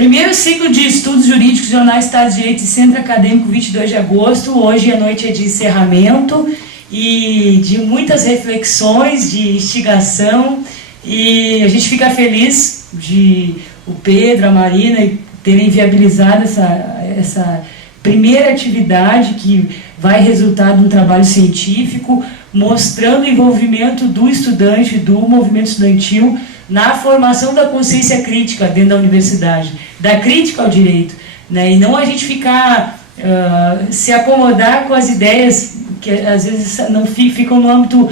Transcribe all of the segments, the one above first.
Primeiro ciclo de estudos jurídicos, Jornal Estado de Direito e Centro Acadêmico, 22 de agosto. Hoje a noite é de encerramento e de muitas reflexões, de instigação. E a gente fica feliz de o Pedro, a Marina terem viabilizado essa primeira atividade que vai resultar de um trabalho científico, mostrando o envolvimento do estudante, do movimento estudantil, na formação da consciência crítica dentro da universidade, da crítica ao direito, né? E não a gente ficar, se acomodar com as ideias que às vezes não ficam no âmbito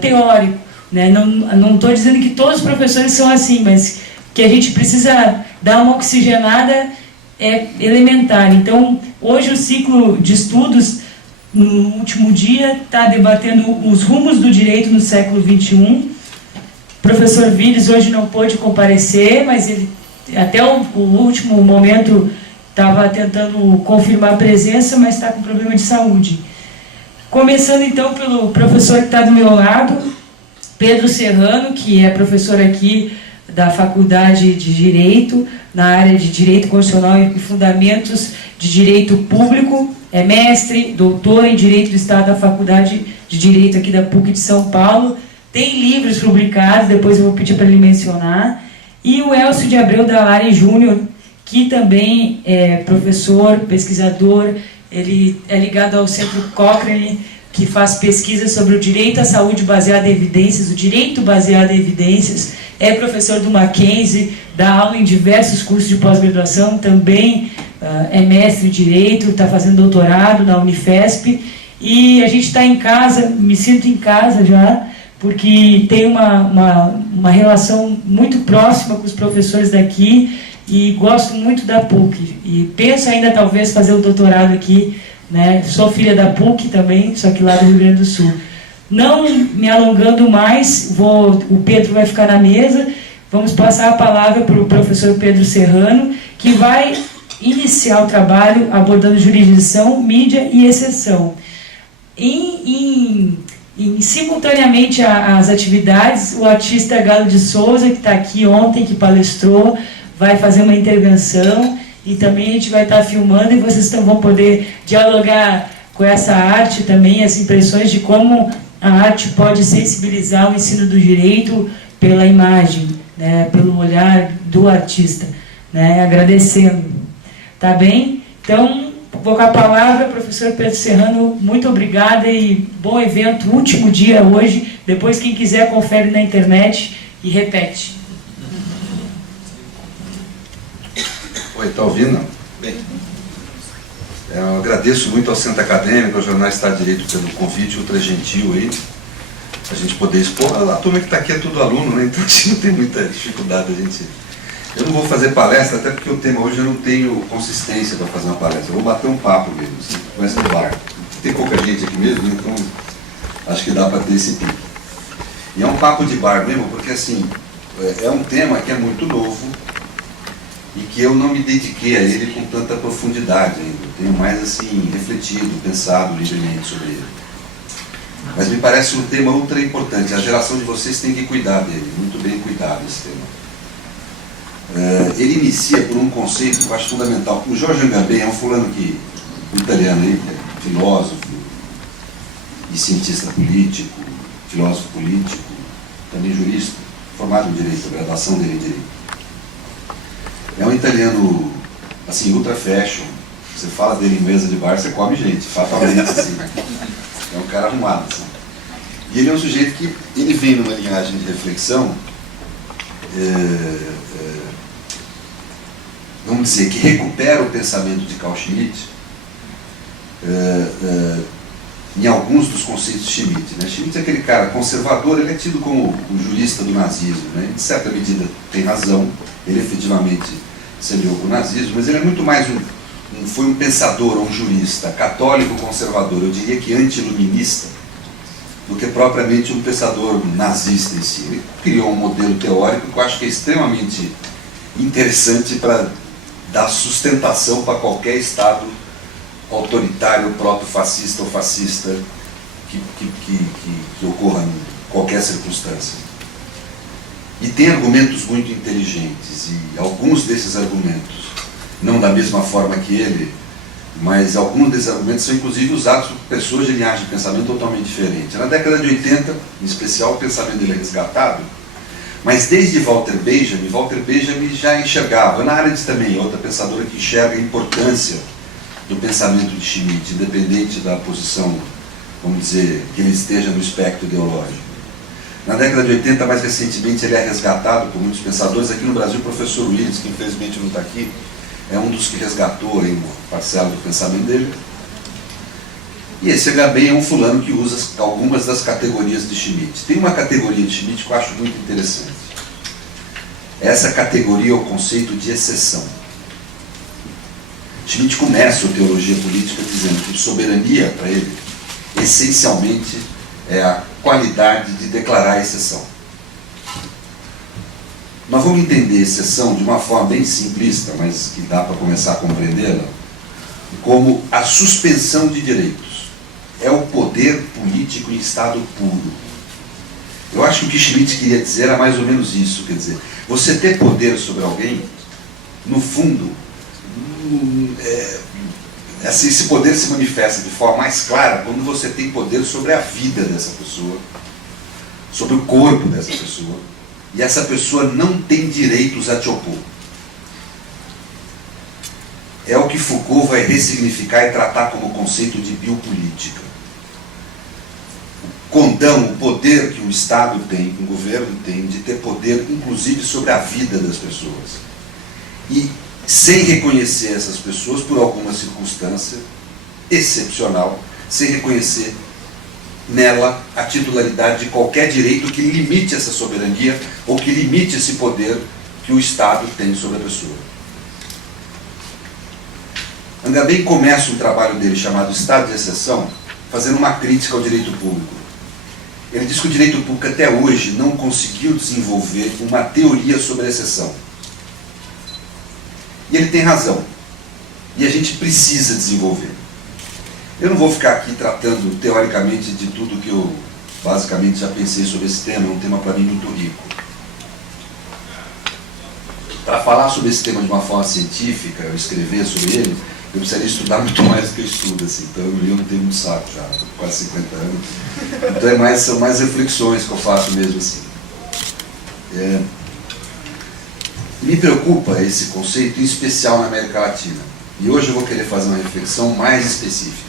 teórico, né? Não estou dizendo que todos os professores são assim, mas que a gente precisa dar uma oxigenada é elementar. Então, hoje o ciclo de estudos, no último dia, está debatendo os rumos do direito no século XXI. O professor Viles hoje não pôde comparecer, mas ele, até o último momento, estava tentando confirmar a presença, mas está com problema de saúde. Começando então pelo professor que está do meu lado, Pedro Serrano, que é professor aqui da Faculdade de Direito, na área de Direito Constitucional e Fundamentos de Direito Público, é mestre, doutor em Direito do Estado da Faculdade de Direito aqui da PUC de São Paulo, tem livros publicados, depois eu vou pedir para ele mencionar, e o Elcio de Abreu Dallari Júnior, que também é professor, pesquisador, ele é ligado ao Centro Cochrane, que faz pesquisa sobre o direito à saúde baseada em evidências, o direito baseado em evidências, é professor do Mackenzie, dá aula em diversos cursos de pós-graduação, também é mestre em Direito, está fazendo doutorado na Unifesp, e a gente está em casa, me sinto em casa já, porque tem uma relação muito próxima com os professores daqui, e gosto muito da PUC, e penso ainda talvez fazer o doutorado aqui, né? Sou filha da PUC também, só que lá do Rio Grande do Sul. Não me alongando mais, o Pedro vai ficar na mesa, vamos passar a palavra para o professor Pedro Serrano, que vai iniciar o trabalho abordando jurisdição, mídia e exceção. Simultaneamente às atividades, o artista Galo de Souza, que está aqui ontem, que palestrou, vai fazer uma intervenção, e também a gente vai estar filmando, e vocês vão poder dialogar com essa arte também, as impressões de como a arte pode sensibilizar o ensino do direito pela imagem, né, pelo olhar do artista, né, agradecendo. Tá bem? Então, vou com a palavra, professor Pedro Serrano, muito obrigada e bom evento, último dia hoje, depois quem quiser confere na internet e repete. Oi, está ouvindo? Bem, eu agradeço muito ao Centro Acadêmico, ao Jornal Estado de Direito pelo convite ultra gentil aí, a gente poder expor. A turma que está aqui é tudo aluno, né? Então a gente não tem muita dificuldade. Eu não vou fazer palestra, até porque o tema hoje eu não tenho consistência para fazer uma palestra. Eu vou bater um papo mesmo, assim, começa no bar. Tem pouca gente aqui mesmo, então acho que dá para ter esse pique. E é um papo de bar mesmo, porque assim, é um tema que é muito novo, e que eu não me dediquei a ele com tanta profundidade ainda. Eu tenho mais assim, refletido, pensado livremente sobre ele. Mas me parece um tema ultra importante. A geração de vocês tem que cuidar dele, muito bem cuidado esse tema. Ele inicia por um conceito que eu acho fundamental. O Jorge Agamben é um fulano um italiano aí, que é filósofo e cientista político, filósofo político, também jurista, formado em Direito, a graduação dele em Direito. É um italiano, assim, ultra fashion. Você fala dele em mesa de bar, você come gente, fatalmente, assim. É um cara arrumado, assim. E ele é um sujeito que, ele vem numa linhagem de reflexão, vamos dizer, que recupera o pensamento de Carl Schmitt, em alguns dos conceitos de Schmitt, né? Schmitt é aquele cara conservador, ele é tido como o jurista do nazismo, né? Em certa medida tem razão, ele efetivamente se aliou com o nazismo, mas ele é muito mais foi um pensador, um jurista, católico conservador, eu diria que anti-iluminista, do que propriamente um pensador nazista em si. Ele criou um modelo teórico que eu acho que é extremamente interessante para dar sustentação para qualquer Estado autoritário, proto-fascista ou fascista que ocorra em qualquer circunstância. e tem argumentos muito inteligentes, e alguns desses argumentos, não da mesma forma que ele, mas alguns desses argumentos são inclusive usados por pessoas de linhagem de pensamento totalmente diferente. Na década de 80, em especial, o pensamento dele é resgatado, mas desde Walter Benjamin já enxergava, Ana Arendt também, outra pensadora que enxerga a importância do pensamento de Schmitt, independente da posição, vamos dizer, que ele esteja no espectro ideológico. Na década de 80, mais recentemente, ele é resgatado por muitos pensadores. Aqui no Brasil, o professor Willis, que infelizmente não está aqui, é um dos que resgatou aí uma parcela do pensamento dele. E esse H. é um fulano que usa algumas das categorias de Schmitt. Tem uma categoria de Schmitt que eu acho muito interessante. Essa categoria é o conceito de exceção. Schmitt começa a teologia política dizendo que soberania, para ele, essencialmente é a qualidade de declarar a exceção. Nós vamos entender exceção de uma forma bem simplista, mas que dá para começar a compreendê-la, como a suspensão de direitos. É o poder político em estado puro. Eu acho que o que Schmitt queria dizer era mais ou menos isso, quer dizer, você ter poder sobre alguém, no fundo, esse poder se manifesta de forma mais clara quando você tem poder sobre a vida dessa pessoa, sobre o corpo dessa pessoa, e essa pessoa não tem direitos a te opor. É o que Foucault vai ressignificar e tratar como conceito de biopolítica. O condão, o poder que um Estado tem, que um governo tem, de ter poder, inclusive, sobre a vida das pessoas. E sem reconhecer essas pessoas por alguma circunstância excepcional, sem reconhecer nela a titularidade de qualquer direito que limite essa soberania ou que limite esse poder que o Estado tem sobre a pessoa. Angabem começa um trabalho dele chamado Estado de Exceção, fazendo uma crítica ao direito público. Ele diz que o direito público até hoje não conseguiu desenvolver uma teoria sobre a exceção. E ele tem razão. E a gente precisa desenvolver. Eu não vou ficar aqui tratando teoricamente de tudo que eu basicamente já pensei sobre esse tema, é um tema para mim muito rico. Para falar sobre esse tema de uma forma científica, eu escrever sobre ele, eu precisaria estudar muito mais do que eu estudo, assim. Então eu não tenho muito saco já, estou com quase 50 anos. Então são mais reflexões que eu faço mesmo assim. Me preocupa esse conceito, em especial na América Latina. E hoje eu vou querer fazer uma reflexão mais específica.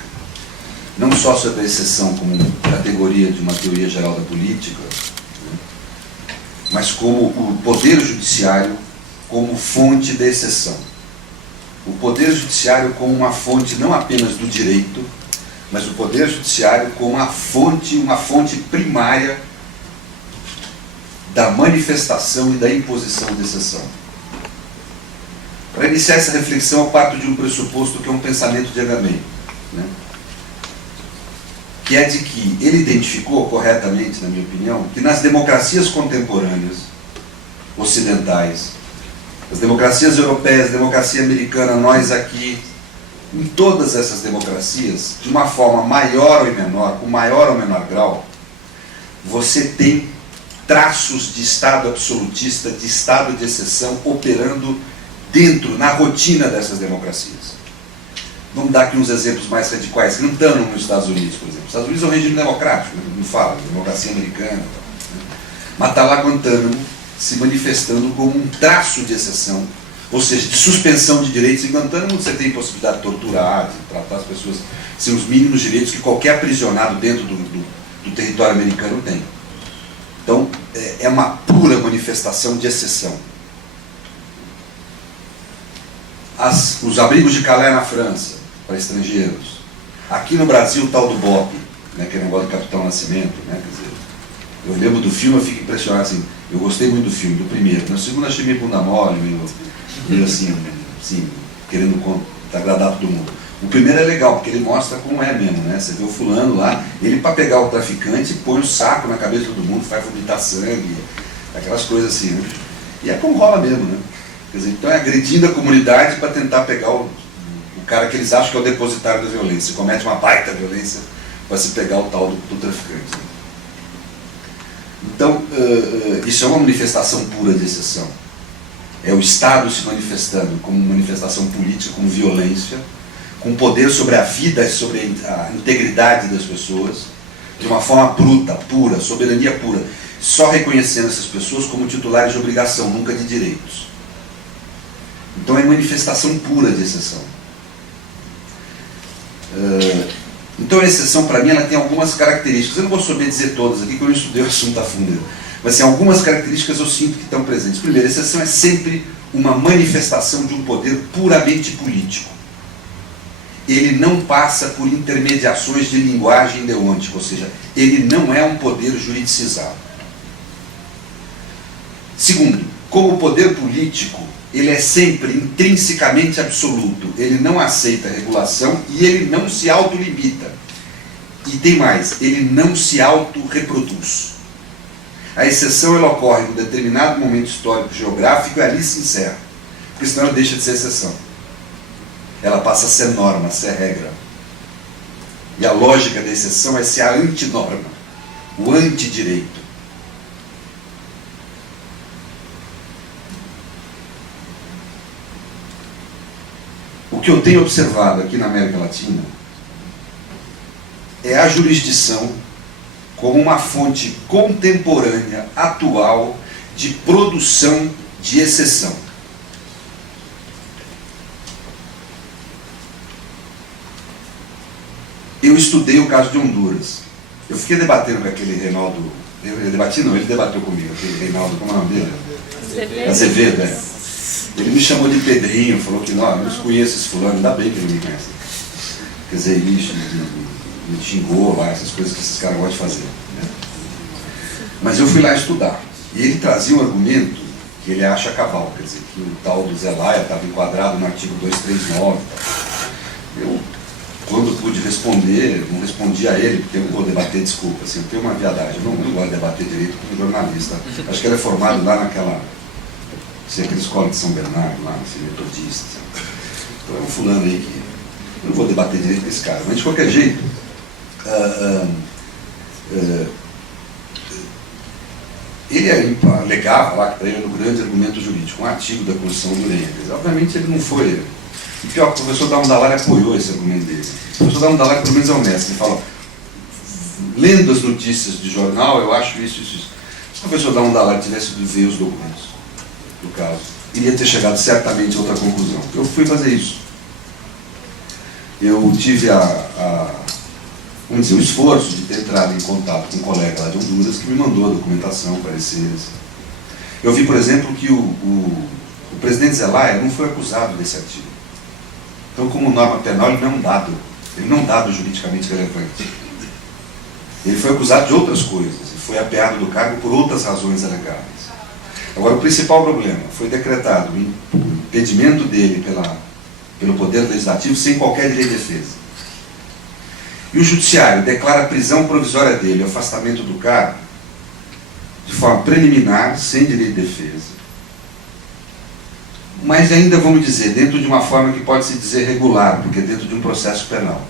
Não só sobre a exceção como categoria de uma teoria geral da política, mas como o poder judiciário como fonte da exceção. O poder judiciário como uma fonte não apenas do direito, mas o poder judiciário como uma fonte primária da manifestação e da imposição de exceção. Para iniciar essa reflexão, eu parto de um pressuposto que é um pensamento de Agamben, né? Que é de que ele identificou corretamente, na minha opinião, que nas democracias contemporâneas, ocidentais, as democracias europeias, democracia americana, nós aqui, em todas essas democracias, de uma forma maior ou menor, com maior ou menor grau, você tem traços de Estado absolutista, de Estado de exceção, operando dentro, na rotina dessas democracias. Vamos dar aqui uns exemplos mais radicais. Guantánamo nos Estados Unidos, por exemplo. Os Estados Unidos é um regime democrático, não fala, democracia americana. Mas está lá Guantánamo se manifestando como um traço de exceção, ou seja, de suspensão de direitos. Em Guantánamo você tem possibilidade de torturar, de tratar as pessoas sem os mínimos direitos que qualquer aprisionado dentro do território americano tem. Então, é uma pura manifestação de exceção. Os abrigos de Calais na França, para estrangeiros. Aqui no Brasil, o tal do BOP, né, que é o negócio do Capitão Nascimento. Né, quer dizer, eu lembro do filme, eu fico impressionado. Assim, eu gostei muito do filme, do primeiro. No segundo, achei meio bunda mole, meio assim, querendo agradar todo mundo. O primeiro é legal, porque ele mostra como é mesmo, né? Você vê o fulano lá, ele para pegar o traficante, põe um saco na cabeça de todo mundo, faz vomitar sangue, aquelas coisas assim, né? E é como rola mesmo, né? Quer dizer, então é agredindo a comunidade para tentar pegar o cara que eles acham que é o depositário da violência. Se comete uma baita violência para se pegar o tal do traficante. Então, isso é uma manifestação pura de exceção. É o Estado se manifestando como manifestação política, como violência, com poder sobre a vida e sobre a integridade das pessoas, de uma forma bruta, pura, soberania pura, só reconhecendo essas pessoas como titulares de obrigação, nunca de direitos. Então é manifestação pura de exceção. Então a exceção, para mim, ela tem algumas características. Eu não vou saber dizer todas aqui, porque eu não estudei o assunto a fundo. Mas assim, algumas características eu sinto que estão presentes. Primeiro, a exceção é sempre uma manifestação de um poder puramente político. Ele não passa por intermediações de linguagem deontica, ou seja, ele não é um poder juridicizado. Segundo, como poder político, ele é sempre intrinsecamente absoluto, ele não aceita regulação e ele não se autolimita. E tem mais, ele não se autorreproduz. A exceção ela ocorre em um determinado momento histórico geográfico e ali se encerra, porque senão ela deixa de ser exceção. Ela passa a ser norma, a ser regra. E a lógica da exceção é ser a antinorma, o antidireito. O que eu tenho observado aqui na América Latina é a jurisdição como uma fonte contemporânea, atual, de produção de exceção. Eu estudei o caso de Honduras. Eu fiquei debatendo com aquele Reinaldo. Eu debati não, ele debateu comigo, aquele Reinaldo, como é o nome dele? Azevedo, é. Ele me chamou de Pedrinho, falou que não, eu não conheço esse fulano, ainda bem que ele me conhece. Quer dizer, ele me xingou lá, essas coisas que esses caras gostam de fazer. Né? Mas eu fui lá estudar. E ele trazia um argumento que ele acha cabal, quer dizer, que o tal do Zelaya estava enquadrado no artigo 239. Eu, quando pude responder, não respondi a ele, porque eu não vou debater, desculpa, assim, eu tenho uma viadagem, eu não gosto de debater direito como jornalista. Acho que ele é formado lá naquela, sei, aquela escola de São Bernardo, lá, assim, metodista. Então é um fulano aí que eu não vou debater direito com esse cara, mas de qualquer jeito, ele alegava lá que para ele era um grande argumento jurídico, um artigo da Constituição hondurenha. Obviamente ele não foi. E pior, o professor Damudalari apoiou esse argumento dele. O professor Damudalari, pelo menos, é honesto. Ele fala, lendo as notícias de jornal, eu acho isso. Se o professor Damudalari tivesse de ver os documentos do caso, iria ter chegado certamente a outra conclusão. Eu fui fazer isso. Eu tive vamos dizer, o esforço de ter entrado em contato com um colega lá de Honduras que me mandou a documentação, pareceres. Eu vi, por exemplo, que o presidente Zelaya não foi acusado desse artigo. Então, como norma penal, ele não é um dado juridicamente relevante. Ele foi acusado de outras coisas, e foi apeado do cargo por outras razões alegadas. Agora, o principal problema foi decretado o impedimento dele pelo Poder Legislativo sem qualquer direito de defesa. E o Judiciário declara a prisão provisória dele, o afastamento do cargo, de forma preliminar, sem direito de defesa. Mas ainda, vamos dizer, dentro de uma forma que pode se dizer regular, porque é dentro de um processo penal.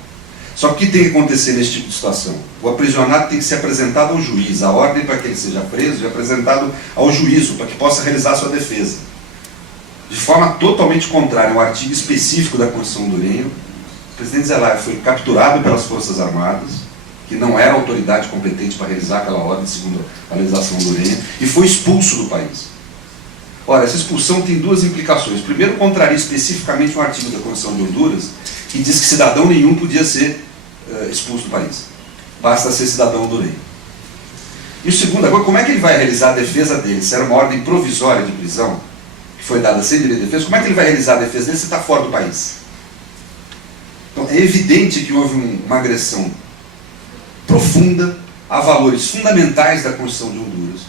Só que o que tem que acontecer nesse tipo de situação? O aprisionado tem que ser apresentado ao juiz, a ordem para que ele seja preso e apresentado ao juízo, para que possa realizar sua defesa. De forma totalmente contrária ao artigo específico da Constituição hondurenha, o presidente Zelaya foi capturado pelas Forças Armadas, que não era autoridade competente para realizar aquela ordem, segundo a legislação hondurenha, e foi expulso do país. Ora, essa expulsão tem duas implicações. Primeiro, contraria especificamente um artigo da Constituição de Honduras, que diz que cidadão nenhum podia ser expulso do país. Basta ser cidadão hondurenho. E o segundo, agora, como é que ele vai realizar a defesa dele? Se era uma ordem provisória de prisão, que foi dada sem direito de defesa, como é que ele vai realizar a defesa dele se está fora do país? Então, é evidente que houve uma agressão profunda a valores fundamentais da Constituição de Honduras.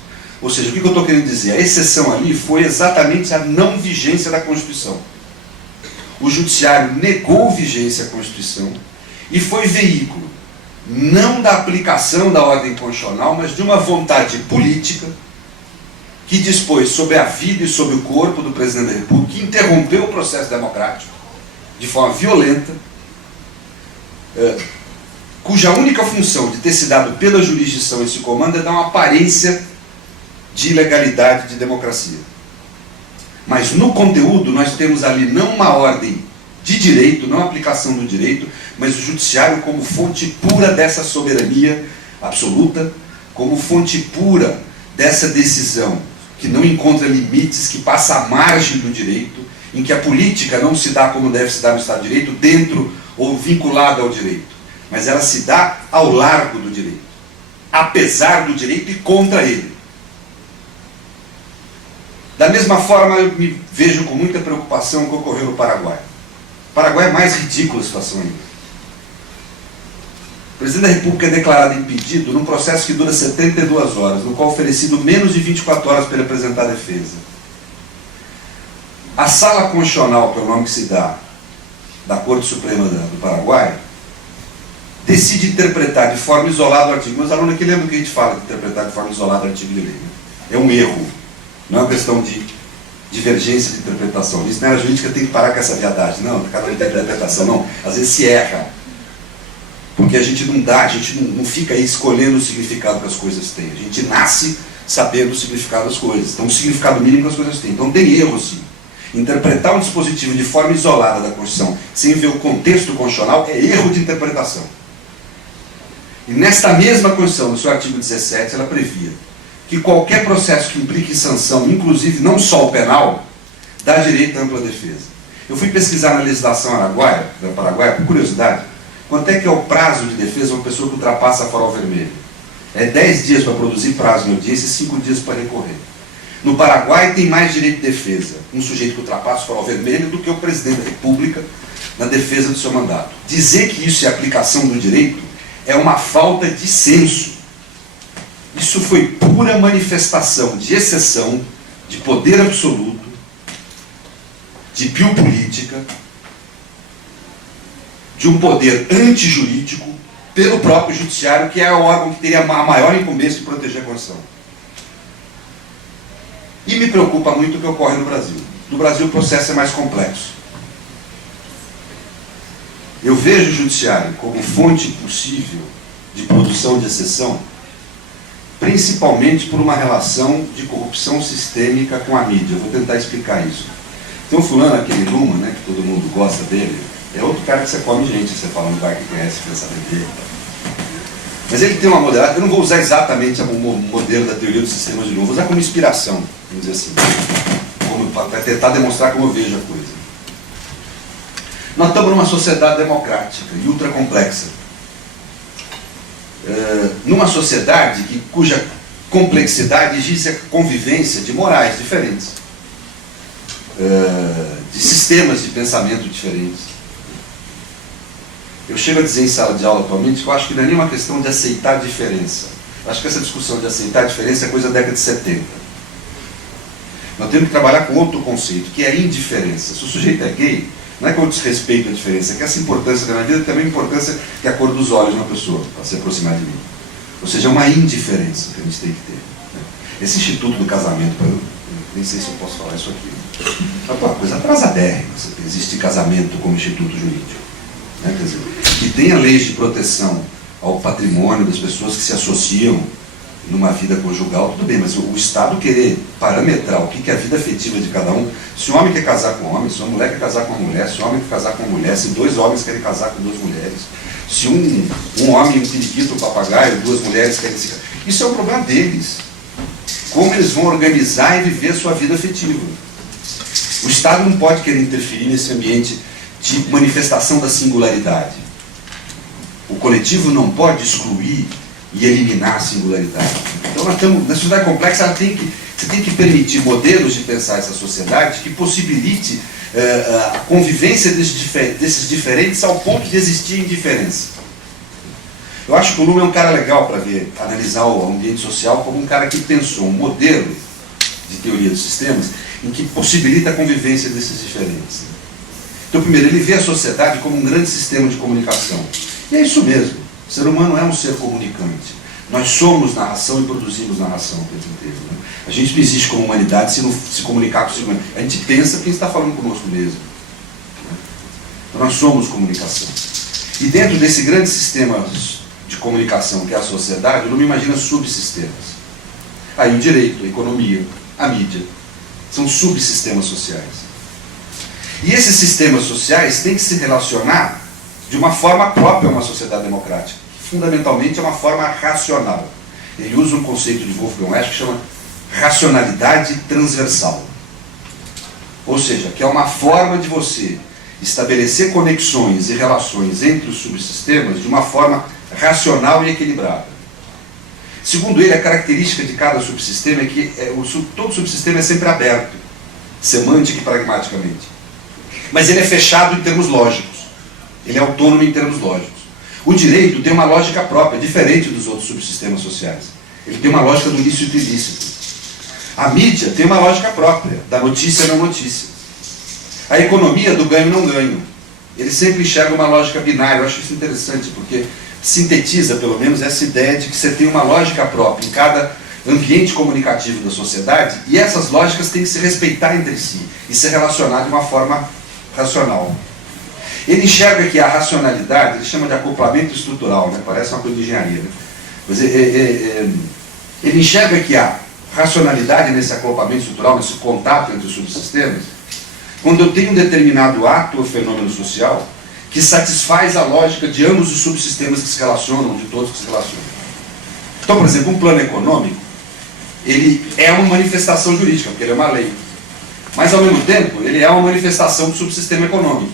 Ou seja, o que eu estou querendo dizer? A exceção ali foi exatamente a não vigência da Constituição. O Judiciário negou vigência à Constituição e foi veículo, não da aplicação da ordem constitucional, mas de uma vontade política que dispôs sobre a vida e sobre o corpo do presidente da República, que interrompeu o processo democrático de forma violenta, cuja única função de ter se dado pela jurisdição esse comando é dar uma aparência de ilegalidade de democracia. Mas no conteúdo nós temos ali não uma ordem de direito, não a aplicação do direito, mas o judiciário como fonte pura dessa soberania absoluta, como fonte pura dessa decisão, que não encontra limites, que passa à margem do direito, em que a política não se dá como deve se dar no Estado de Direito, dentro ou vinculada ao direito, mas ela se dá ao largo do direito, apesar do direito e contra ele. Da mesma forma, eu me vejo com muita preocupação com o que ocorreu no Paraguai. O Paraguai é mais ridícula a situação ainda. O presidente da República é declarado impedido num processo que dura 72 horas, no qual é oferecido menos de 24 horas para ele apresentar a defesa. A Sala Constitucional, que é o nome que se dá, da Corte Suprema do Paraguai, decide interpretar de forma isolada o artigo. Meus alunos aqui lembram que a gente fala de interpretar de forma isolada o artigo de lei. Né? É um erro, não é uma questão de divergência de interpretação. Isso na área jurídica tem que parar com essa viadagem. Não, cada um tem interpretação, não. Às vezes se erra. Porque a gente não fica aí escolhendo o significado que as coisas têm. A gente nasce sabendo o significado das coisas. Então, o significado mínimo que as coisas têm. Então, tem erro, sim. Interpretar um dispositivo de forma isolada da Constituição, sem ver o contexto constitucional, é erro de interpretação. E nesta mesma Constituição, no seu artigo 17, ela previa que qualquer processo que implique sanção, inclusive não só o penal, dá direito à ampla defesa. Eu fui pesquisar na legislação paraguaia, por curiosidade, quanto é que é o prazo de defesa de uma pessoa que ultrapassa farol vermelho. É 10 dias para produzir prazo em audiência e 5 dias para recorrer. No Paraguai tem mais direito de defesa um sujeito que ultrapassa o farol vermelho do que o presidente da República na defesa do seu mandato. Dizer que isso é aplicação do direito é uma falta de senso. Isso foi pura manifestação de exceção, de poder absoluto, de biopolítica, de um poder antijurídico pelo próprio judiciário, que é o órgão que teria a maior incumbência de proteger a Constituição. E me preocupa muito o que ocorre no Brasil. No Brasil o processo é mais complexo. Eu vejo o judiciário como fonte possível de produção de exceção, principalmente por uma relação de corrupção sistêmica com a mídia. Eu vou tentar explicar isso. Tem um fulano, aquele Luma, né, que todo mundo gosta dele, é outro cara que você come gente, você fala no bar que conhece, quer saber dele. Mas ele tem uma moderada, eu não vou usar exatamente o modelo da teoria dos sistemas de Luma, vou usar como inspiração, vamos dizer assim, para tentar demonstrar como eu vejo a coisa. Nós estamos numa sociedade democrática e ultra complexa. Numa sociedade cuja complexidade exige a convivência de morais diferentes, de sistemas de pensamento diferentes. Eu chego a dizer em sala de aula atualmente que eu acho que não é nenhuma questão de aceitar a diferença. Eu acho que essa discussão de aceitar a diferença é coisa da década de 70. Nós temos que trabalhar com outro conceito, que é a indiferença. Se o sujeito é gay, não é que eu desrespeito a diferença, é que essa importância da minha vida também é a importância que é a cor dos olhos de uma pessoa, para se aproximar de mim. Ou seja, é uma indiferença que a gente tem que ter. Né? Esse instituto do casamento, eu nem sei se eu posso falar isso aqui, é uma coisa atrasadérrima, existe casamento como instituto jurídico. Né? Quer dizer, que tenha leis de proteção ao patrimônio das pessoas que se associam numa vida conjugal, tudo bem, mas o Estado querer parametrar o que é a vida afetiva de cada um, se um homem quer casar com um homem, se uma mulher quer casar com uma mulher, se um homem quer casar com uma mulher, se 2 homens querem casar com 2 mulheres, se um homem, um periquito, um papagaio, 2 mulheres querem se casar, isso é um problema deles. Como eles vão organizar e viver a sua vida afetiva. O Estado não pode querer interferir nesse ambiente de manifestação da singularidade. O coletivo não pode excluir e eliminar a singularidade. Então nós estamos, na sociedade complexa, você tem que permitir modelos de pensar essa sociedade que possibilite a convivência desses diferentes ao ponto de existir indiferença. Eu acho que o Luma é um cara legal para analisar o ambiente social como um cara que pensou um modelo de teoria dos sistemas em que possibilita a convivência desses diferentes. Então, primeiro, ele vê a sociedade como um grande sistema de comunicação. E é isso mesmo. O ser humano é um ser comunicante. Nós somos narração e produzimos narração o tempo inteiro. Né? A gente não existe como humanidade se não se comunicar consigo mesmo. A gente pensa quem está falando conosco mesmo. Né? Então nós somos comunicação. E dentro desse grande sistema de comunicação que é a sociedade, eu não me imagino subsistemas. Aí o direito, a economia, a mídia, são subsistemas sociais. E esses sistemas sociais têm que se relacionar de uma forma própria a uma sociedade democrática. Fundamentalmente é uma forma racional. Ele usa um conceito de Wolfgang West que chama racionalidade transversal. Ou seja, que é uma forma de você estabelecer conexões e relações entre os subsistemas de uma forma racional e equilibrada. Segundo ele, a característica de cada subsistema é que todo subsistema é sempre aberto, semântica e pragmaticamente. Mas ele é fechado em termos lógicos. Ele é autônomo em termos lógicos. O direito tem uma lógica própria, diferente dos outros subsistemas sociais. Ele tem uma lógica do lícito e ilícito. A mídia tem uma lógica própria, da notícia e não notícia. A economia do ganho não ganho. Ele sempre enxerga uma lógica binária. Eu acho isso interessante, porque sintetiza, pelo menos, essa ideia de que você tem uma lógica própria em cada ambiente comunicativo da sociedade, e essas lógicas têm que se respeitar entre si e se relacionar de uma forma racional. Ele enxerga que a racionalidade, ele chama de acoplamento estrutural, né? Parece uma coisa de engenharia, né? Mas ele enxerga que a racionalidade nesse acoplamento estrutural, nesse contato entre os subsistemas, quando eu tenho um determinado ato ou fenômeno social que satisfaz a lógica de ambos os subsistemas que se relacionam, de todos que se relacionam. Então, por exemplo, um plano econômico, ele é uma manifestação jurídica, porque ele é uma lei. Mas, ao mesmo tempo, ele é uma manifestação do subsistema econômico.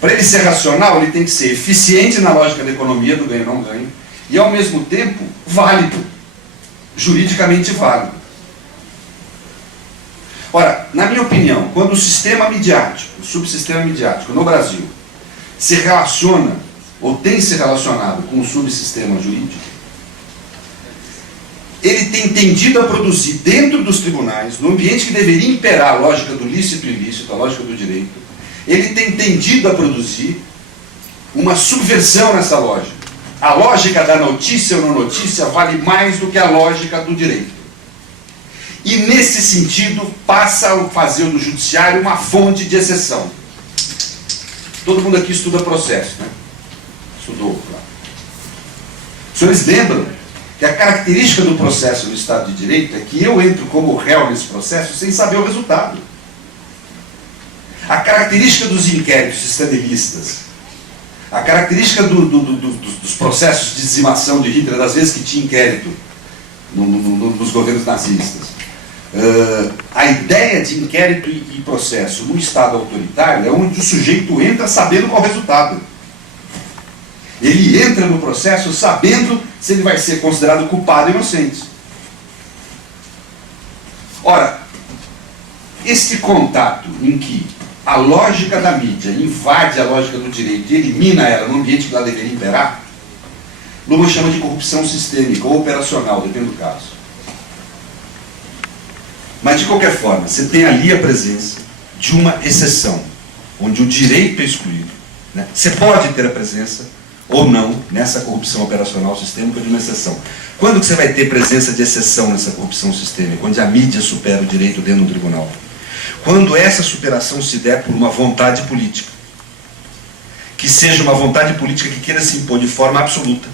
Para ele ser racional, ele tem que ser eficiente na lógica da economia, do ganho não ganho, e, ao mesmo tempo, válido, juridicamente válido. Ora, na minha opinião, quando o sistema midiático, o subsistema midiático no Brasil, se relaciona, ou tem se relacionado com o subsistema jurídico, ele tem tendido a produzir dentro dos tribunais, no ambiente que deveria imperar a lógica do lícito e ilícito, a lógica do direito, ele tem tendido a produzir uma subversão nessa lógica. A lógica da notícia ou não notícia vale mais do que a lógica do direito. E nesse sentido passa a fazer do judiciário uma fonte de exceção. Todo mundo aqui estuda processo, né? Estudou, claro. Os senhores lembram que a característica do processo no Estado de Direito é que eu entro como réu nesse processo sem saber o resultado. A característica dos inquéritos estanelistas, a característica dos processos de dizimação de Hitler, das vezes que tinha inquérito nos governos nazistas, a ideia de inquérito e processo no Estado autoritário é onde o sujeito entra sabendo qual é o resultado. Ele entra no processo sabendo se ele vai ser considerado culpado ou inocente. Ora, esse contato em que a lógica da mídia invade a lógica do direito e elimina ela no ambiente que ela deveria imperar, Luhmann chama de corrupção sistêmica ou operacional, depende do caso. Mas, de qualquer forma, você tem ali a presença de uma exceção, onde o direito é excluído, né? Você pode ter a presença ou não nessa corrupção operacional sistêmica de uma exceção. Quando que você vai ter presença de exceção nessa corrupção sistêmica? Onde a mídia supera o direito dentro do tribunal. Quando essa superação se der por uma vontade política. Que seja uma vontade política que queira se impor de forma absoluta.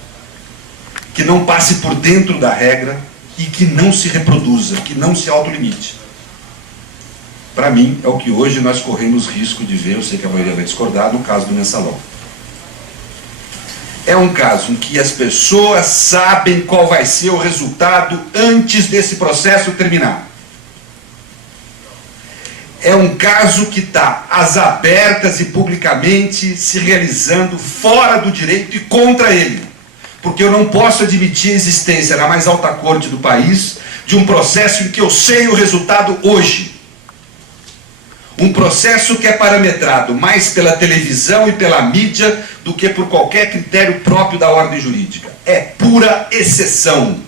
Que não passe por dentro da regra e que não se reproduza, que não se autolimite. Para mim, é o que hoje nós corremos risco de ver, eu sei que a maioria vai discordar, no caso do mensalão. É um caso em que as pessoas sabem qual vai ser o resultado antes desse processo terminar. É um caso que está às abertas e publicamente se realizando fora do direito e contra ele. Porque eu não posso admitir a existência na mais alta corte do país de um processo em que eu sei o resultado hoje. Um processo que é parametrado mais pela televisão e pela mídia do que por qualquer critério próprio da ordem jurídica. É pura exceção.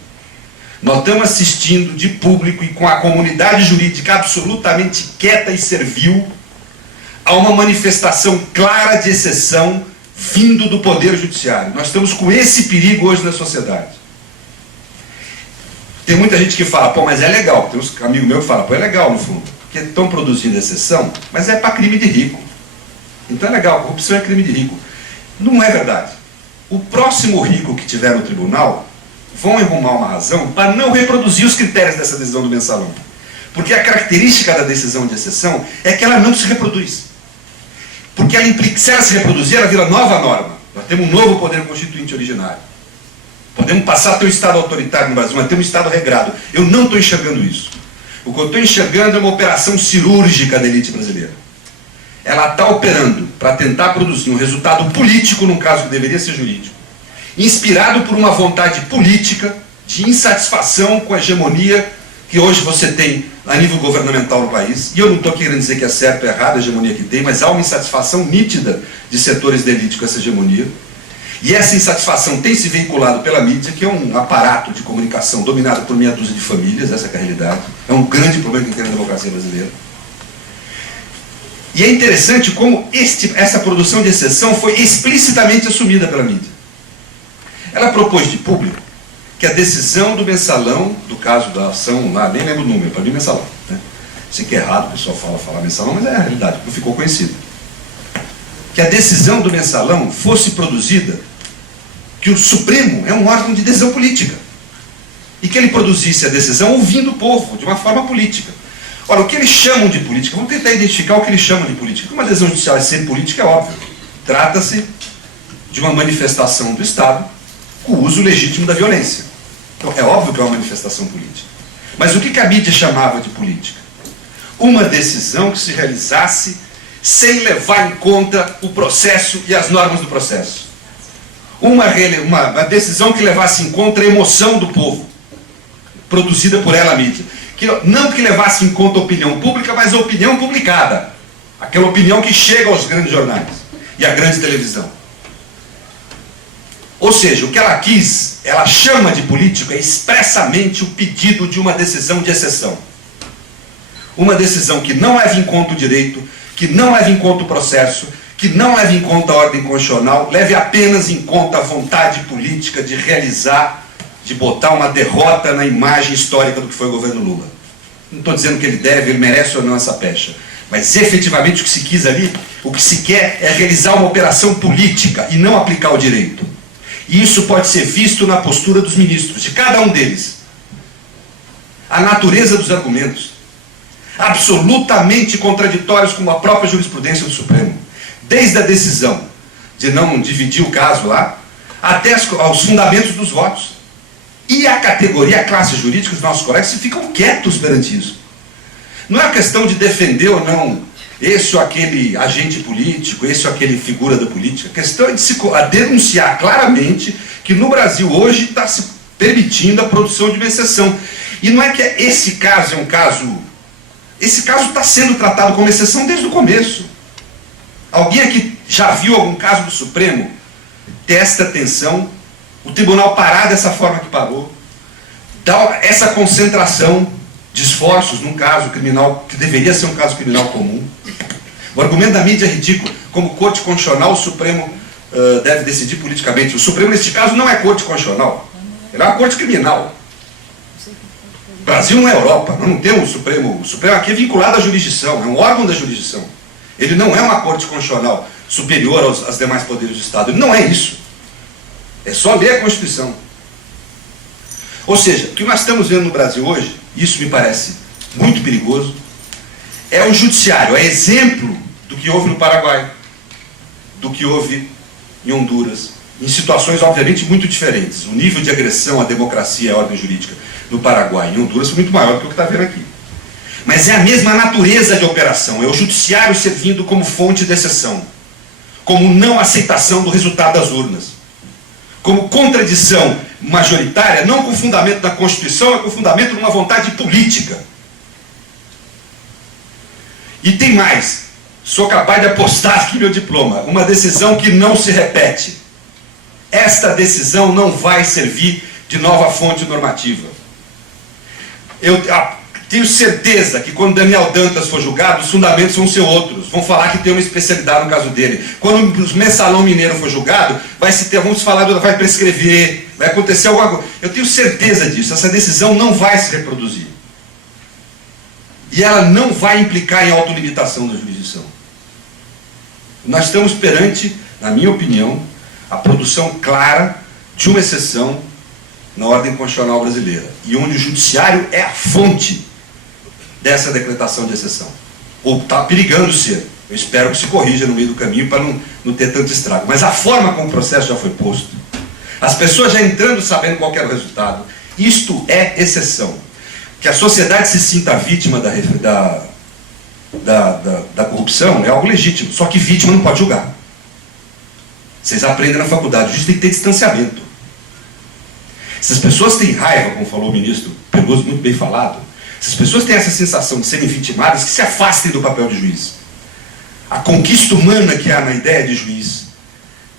Nós estamos assistindo de público e com a comunidade jurídica absolutamente quieta e servil a uma manifestação clara de exceção vindo do Poder Judiciário. Nós estamos com esse perigo hoje na sociedade. Tem muita gente que fala, pô, mas é legal. Tem uns amigos meus que falam, pô, é legal no fundo. Porque estão produzindo exceção, mas é para crime de rico. Então é legal, corrupção é crime de rico. Não é verdade. O próximo rico que tiver no tribunal vão arrumar uma razão para não reproduzir os critérios dessa decisão do mensalão. Porque a característica da decisão de exceção é que ela não se reproduz. Porque ela implica, se ela se reproduzir, ela vira nova norma. Nós temos um novo poder constituinte originário. Podemos passar a ter um Estado autoritário no Brasil, mas temos um Estado regrado. Eu não estou enxergando isso. O que eu estou enxergando é uma operação cirúrgica da elite brasileira. Ela está operando para tentar produzir um resultado político, num caso que deveria ser jurídico, inspirado por uma vontade política de insatisfação com a hegemonia que hoje você tem a nível governamental no país. E eu não estou querendo dizer que é certo ou errado a hegemonia que tem, mas há uma insatisfação nítida de setores da elite com essa hegemonia. E essa insatisfação tem se veiculado pela mídia, que é um aparato de comunicação dominado por meia dúzia de famílias, essa é a realidade. É um grande problema que tem na democracia brasileira. E é interessante como essa produção de exceção foi explicitamente assumida pela mídia. Ela propôs de público que a decisão do mensalão, do caso da ação lá, nem lembro o número, para mim mensalão, né? Sei que é errado, o pessoal fala mensalão, mas é a realidade, não ficou conhecido. Que a decisão do mensalão fosse produzida, que o Supremo é um órgão de decisão política, e que ele produzisse a decisão ouvindo o povo, de uma forma política. Ora, o que eles chamam de política, vamos tentar identificar o que eles chamam de política. Como a decisão judicial é ser política, é óbvio. Trata-se de uma manifestação do Estado com o uso legítimo da violência. Então, é óbvio que é uma manifestação política. Mas o que a mídia chamava de política? Uma decisão que se realizasse sem levar em conta o processo e as normas do processo. Uma decisão que levasse em conta a emoção do povo, produzida por ela, a mídia. Não que levasse em conta a opinião pública, mas a opinião publicada. Aquela opinião que chega aos grandes jornais e à grande televisão. Ou seja, o que ela quis, ela chama de político, é expressamente o pedido de uma decisão de exceção. Uma decisão que não leva em conta o direito, que não leva em conta o processo, que não leva em conta a ordem constitucional, leve apenas em conta a vontade política de realizar, de botar uma derrota na imagem histórica do que foi o governo Lula. Não estou dizendo que ele deve, ele merece ou não essa pecha. Mas efetivamente o que se quis ali, o que se quer é realizar uma operação política e não aplicar o direito. E isso pode ser visto na postura dos ministros, de cada um deles. A natureza dos argumentos, absolutamente contraditórios com a própria jurisprudência do Supremo. Desde a decisão de não dividir o caso lá, até aos fundamentos dos votos. E a categoria, a classe jurídica, os nossos colegas, ficam quietos perante isso. Não é uma questão de defender ou não esse ou aquele agente político, esse ou aquele figura da política. A questão é de denunciar claramente que no Brasil hoje está se permitindo a produção de uma exceção. E não é que esse caso é um caso... Esse caso está sendo tratado como exceção desde o começo. Alguém aqui já viu algum caso do Supremo? Presta atenção. O tribunal parar dessa forma que parou, dá essa concentração de esforços num caso criminal, que deveria ser um caso criminal comum. O argumento da mídia é ridículo. Como corte constitucional, o Supremo deve decidir politicamente. O Supremo, neste caso, não é corte constitucional. Ele é uma corte criminal. O Brasil não é Europa. Nós não temos o Supremo. O Supremo aqui é vinculado à jurisdição, é um órgão da jurisdição. Ele não é uma corte constitucional superior aos demais poderes do Estado. Ele não é isso. É só ler a Constituição. Ou seja, o que nós estamos vendo no Brasil hoje, isso me parece muito perigoso, é o judiciário, é exemplo do que houve no Paraguai, do que houve em Honduras, em situações obviamente muito diferentes. O nível de agressão à democracia e à ordem jurídica no Paraguai e em Honduras foi muito maior do que o que está vendo aqui. Mas é a mesma natureza de operação, é o judiciário servindo como fonte de exceção, como não aceitação do resultado das urnas, como contradição majoritária, não com fundamento na Constituição, mas com fundamento numa vontade política. E tem mais, sou capaz de apostar aqui meu diploma, uma decisão que não se repete. Esta decisão não vai servir de nova fonte normativa. Eu tenho certeza que quando Daniel Dantas for julgado, os fundamentos vão ser outros. Vão falar que tem uma especialidade no caso dele. Quando o Mensalão Mineiro for julgado, vamos falar, vai prescrever, vai acontecer alguma coisa. Eu tenho certeza disso. Essa decisão não vai se reproduzir. E ela não vai implicar em autolimitação da jurisdição. Nós estamos perante, na minha opinião, a produção clara de uma exceção na ordem constitucional brasileira, e onde o judiciário é a fonte dessa decretação de exceção, ou está perigando ser. Eu espero que se corrija no meio do caminho para não ter tanto estrago. Mas a forma como o processo já foi posto, as pessoas já entrando sabendo qual era o resultado, isto é exceção. Que a sociedade se sinta vítima da corrupção é algo legítimo, só que vítima não pode julgar. Vocês aprendem na faculdade, o juiz tem que ter distanciamento. Se as pessoas têm raiva, como falou o ministro Pergozzi, muito bem falado, se as pessoas têm essa sensação de serem vitimadas, que se afastem do papel de juiz. A conquista humana que há na ideia de juiz,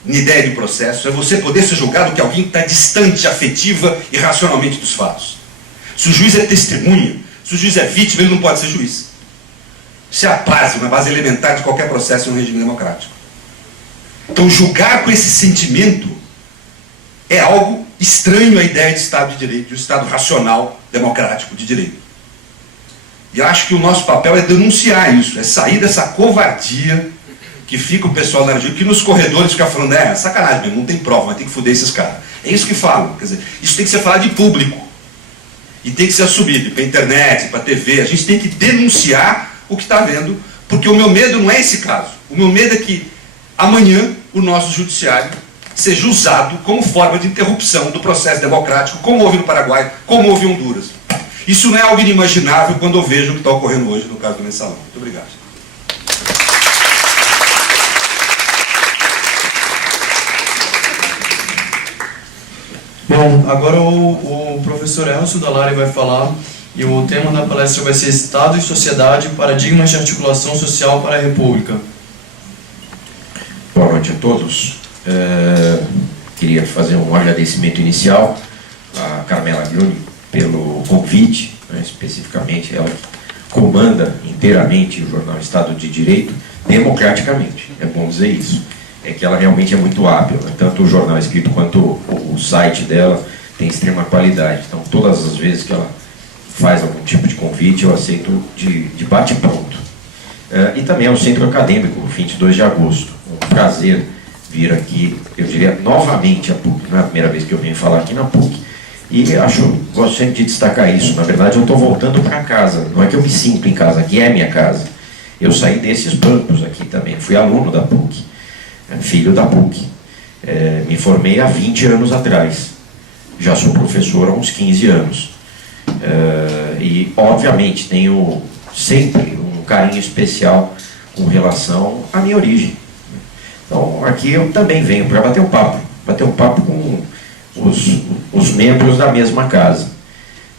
na ideia de processo, é você poder ser julgado que alguém está distante, afetiva e racionalmente dos fatos. Se o juiz é testemunha, se o juiz é vítima, ele não pode ser juiz. Isso é a base, uma base elementar de qualquer processo em um regime democrático. Então, julgar com esse sentimento é algo estranho à ideia de Estado de Direito, de um Estado racional, democrático, de direito. E acho que o nosso papel é denunciar isso, é sair dessa covardia que fica o pessoal na rádio, que nos corredores fica falando, sacanagem mesmo, não tem prova, mas tem que foder esses caras. É isso que falam, quer dizer, isso tem que ser falado de público. E tem que ser assumido para a internet, para a TV, a gente tem que denunciar o que está vendo, porque o meu medo não é esse caso. O meu medo é que amanhã o nosso judiciário seja usado como forma de interrupção do processo democrático, como houve no Paraguai, como houve em Honduras. Isso não é algo inimaginável quando eu vejo o que está ocorrendo hoje no caso do Mensalão. Muito obrigado. Bom, agora o professor Elcio Dallari vai falar, e o tema da palestra vai ser Estado e Sociedade, Paradigmas de Articulação Social para a República. Boa noite a todos. Queria fazer um agradecimento inicial à Carmela Gruni pelo convite, especificamente ela comanda inteiramente o jornal Estado de Direito democraticamente, é bom dizer isso. É que ela realmente é muito hábil, tanto o jornal escrito quanto o site dela tem extrema qualidade. Então, todas as vezes que ela faz algum tipo de convite, eu aceito de bate-pronto. E também ao Centro Acadêmico, 22 de agosto. Um prazer vir aqui, eu diria, novamente a PUC. Não é a primeira vez que eu venho falar aqui na PUC. E gosto sempre de destacar isso. Na verdade, eu estou voltando para casa. Não é que eu me sinto em casa, aqui é minha casa. Eu saí desses bancos aqui também. Fui aluno da PUC. Filho da PUC. Me formei há 20 anos atrás. Já sou professor há uns 15 anos. E, obviamente, tenho sempre um carinho especial com relação à minha origem. Então, aqui eu também venho para bater um papo com os membros da mesma casa.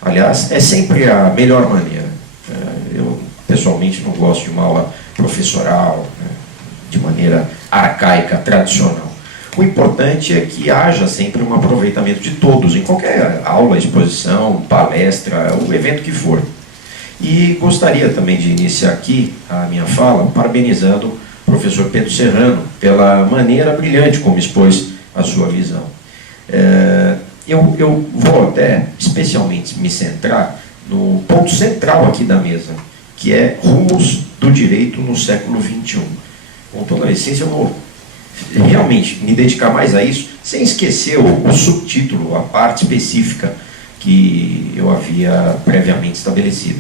Aliás, é sempre a melhor maneira. Eu, pessoalmente, não gosto de uma aula professoral, de maneira arcaica, tradicional. O importante é que haja sempre um aproveitamento de todos, em qualquer aula, exposição, palestra, o evento que for. E gostaria também de iniciar aqui a minha fala parabenizando o professor Pedro Serrano pela maneira brilhante como expôs a sua visão. Eu vou até especialmente me centrar no ponto central aqui da mesa, que é rumos do direito no século XXI. Com toda a essência, eu vou realmente me dedicar mais a isso, sem esquecer o subtítulo, a parte específica que eu havia previamente estabelecido.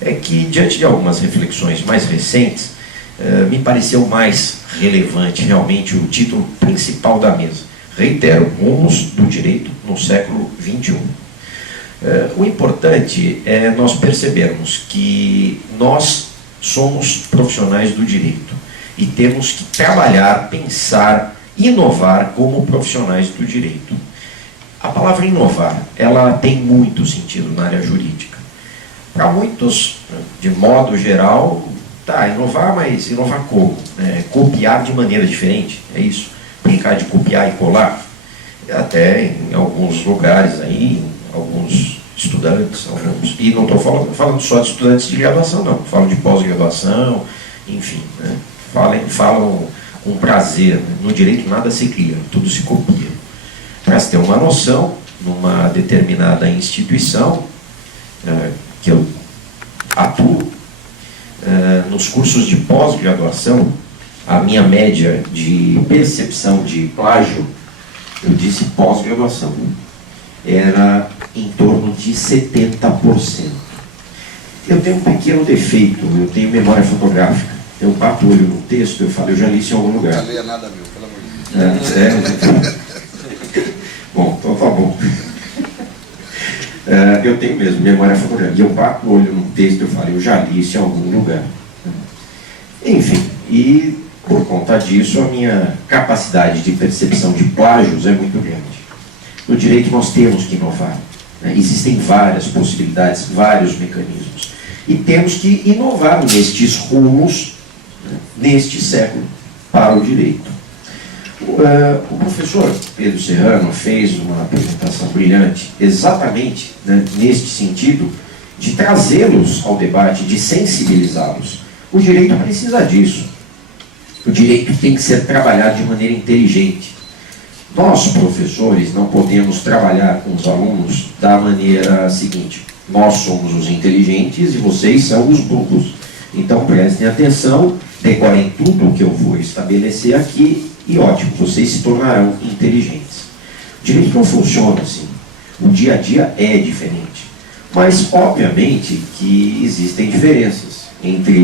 É que, diante de algumas reflexões mais recentes, me pareceu mais relevante realmente o título principal da mesa. Reitero, rumos do direito no século XXI. O importante é nós percebermos que nós somos profissionais do direito e temos que trabalhar, pensar, inovar como profissionais do direito. A palavra inovar, ela tem muito sentido na área jurídica. Para muitos, de modo geral, inovar, mas inovar como? Copiar de maneira diferente, é isso? Brincar de copiar e colar? Até em alguns lugares aí, alguns estudantes, e não estou falando só de estudantes de graduação, não, falo de pós-graduação, enfim, falam com prazer. No direito nada se cria, tudo se copia. Para se ter uma noção, numa determinada instituição que eu atuo, nos cursos de pós-graduação, a minha média de percepção de plágio, eu disse pós-graduação, era em torno de 70%. Eu tenho um pequeno defeito, eu tenho memória fotográfica. Eu bato o olho no texto, eu falo, eu já li isso em algum lugar. Não leia nada meu, pelo amor de Deus. Bom, então tá bom. Eu tenho mesmo memória fotográfica. E eu bato o olho num texto, eu falo, eu já li isso em algum lugar. Enfim, e por conta disso, a minha capacidade de percepção de plágios é muito grande. No direito nós temos que inovar. Existem várias possibilidades, vários mecanismos. E temos que inovar nestes rumos, neste século, para o direito. O professor Pedro Serrano fez uma apresentação brilhante, exatamente neste sentido, de trazê-los ao debate, de sensibilizá-los. O direito precisa disso. O direito tem que ser trabalhado de maneira inteligente. Nós, professores, não podemos trabalhar com os alunos da maneira seguinte: nós somos os inteligentes e vocês são os burros. Então prestem atenção, decorem tudo o que eu vou estabelecer aqui e ótimo, vocês se tornarão inteligentes. O direito não funciona assim. O dia a dia é diferente. Mas, obviamente, que existem diferenças entre